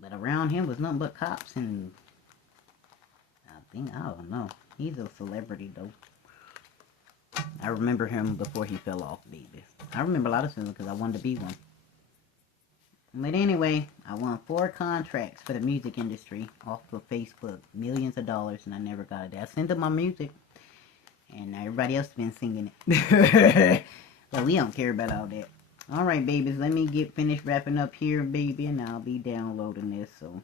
But around him was nothing but cops and... I don't know. He's a celebrity, though. I remember him before he fell off, baby. I remember a lot of things because I wanted to be one. But anyway, I won 4 contracts for the music industry off of Facebook. Millions of dollars, and I never got it. I sent them my music, and everybody else has been singing it. But we don't care about all that. Alright, babies, let me get finished wrapping up here, baby, and I'll be downloading this, so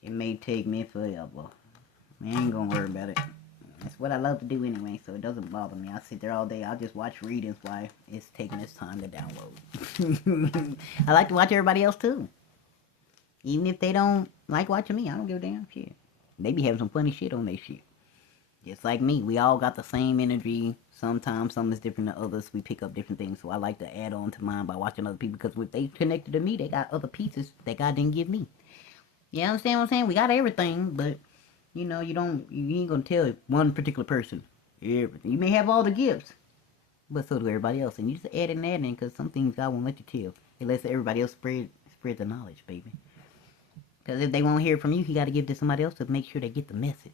it may take me forever. I ain't gonna worry about it. That's what I love to do anyway, so it doesn't bother me. I sit there all day. I'll just watch readings while it's taking its time to download. I like to watch everybody else too. Even if they don't like watching me, I don't give a damn shit. They be having some funny shit on their shit. Just like me. We all got the same energy. Sometimes some is different than others. We pick up different things. So I like to add on to mine by watching other people. Because if they connected to me, they got other pieces that God didn't give me. You understand what I'm saying? We got everything, but you know, you ain't gonna tell one particular person everything. You may have all the gifts, but so do everybody else. And you just add and add in, because some things God won't let you tell. He lets everybody else spread the knowledge, baby. Because if they won't hear it from you, he got to give it to somebody else to make sure they get the message.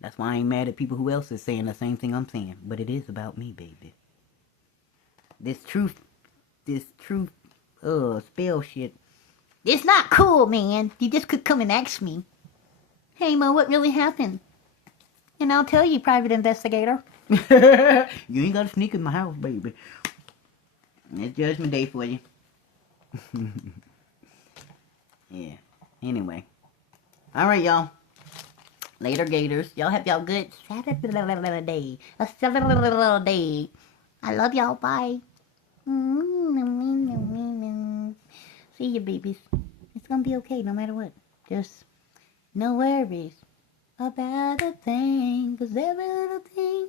That's why I ain't mad at people who else is saying the same thing I'm saying. But it is about me, baby. This truth spell shit. It's not cool, man. You just could come and ask me. Hey, Mo, what really happened? And I'll tell you, private investigator. You ain't got to sneak in my house, baby. It's Judgment Day for you. Yeah. Anyway. Alright, y'all. Later, Gators. Y'all have y'all good Saturday. A Saturday day. I love y'all. Bye. See you, babies. It's gonna be okay no matter what. Just no worries about a thing, 'cause every little thing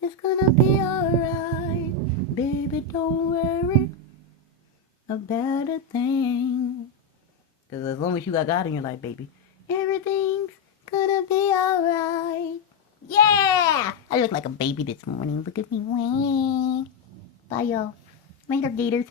is gonna be alright. Baby, don't worry about a thing. 'Cause as long as you got God in your life, baby, everything's gonna be alright. Yeah! I look like a baby this morning. Look at me. Bye, y'all. Later, Gators.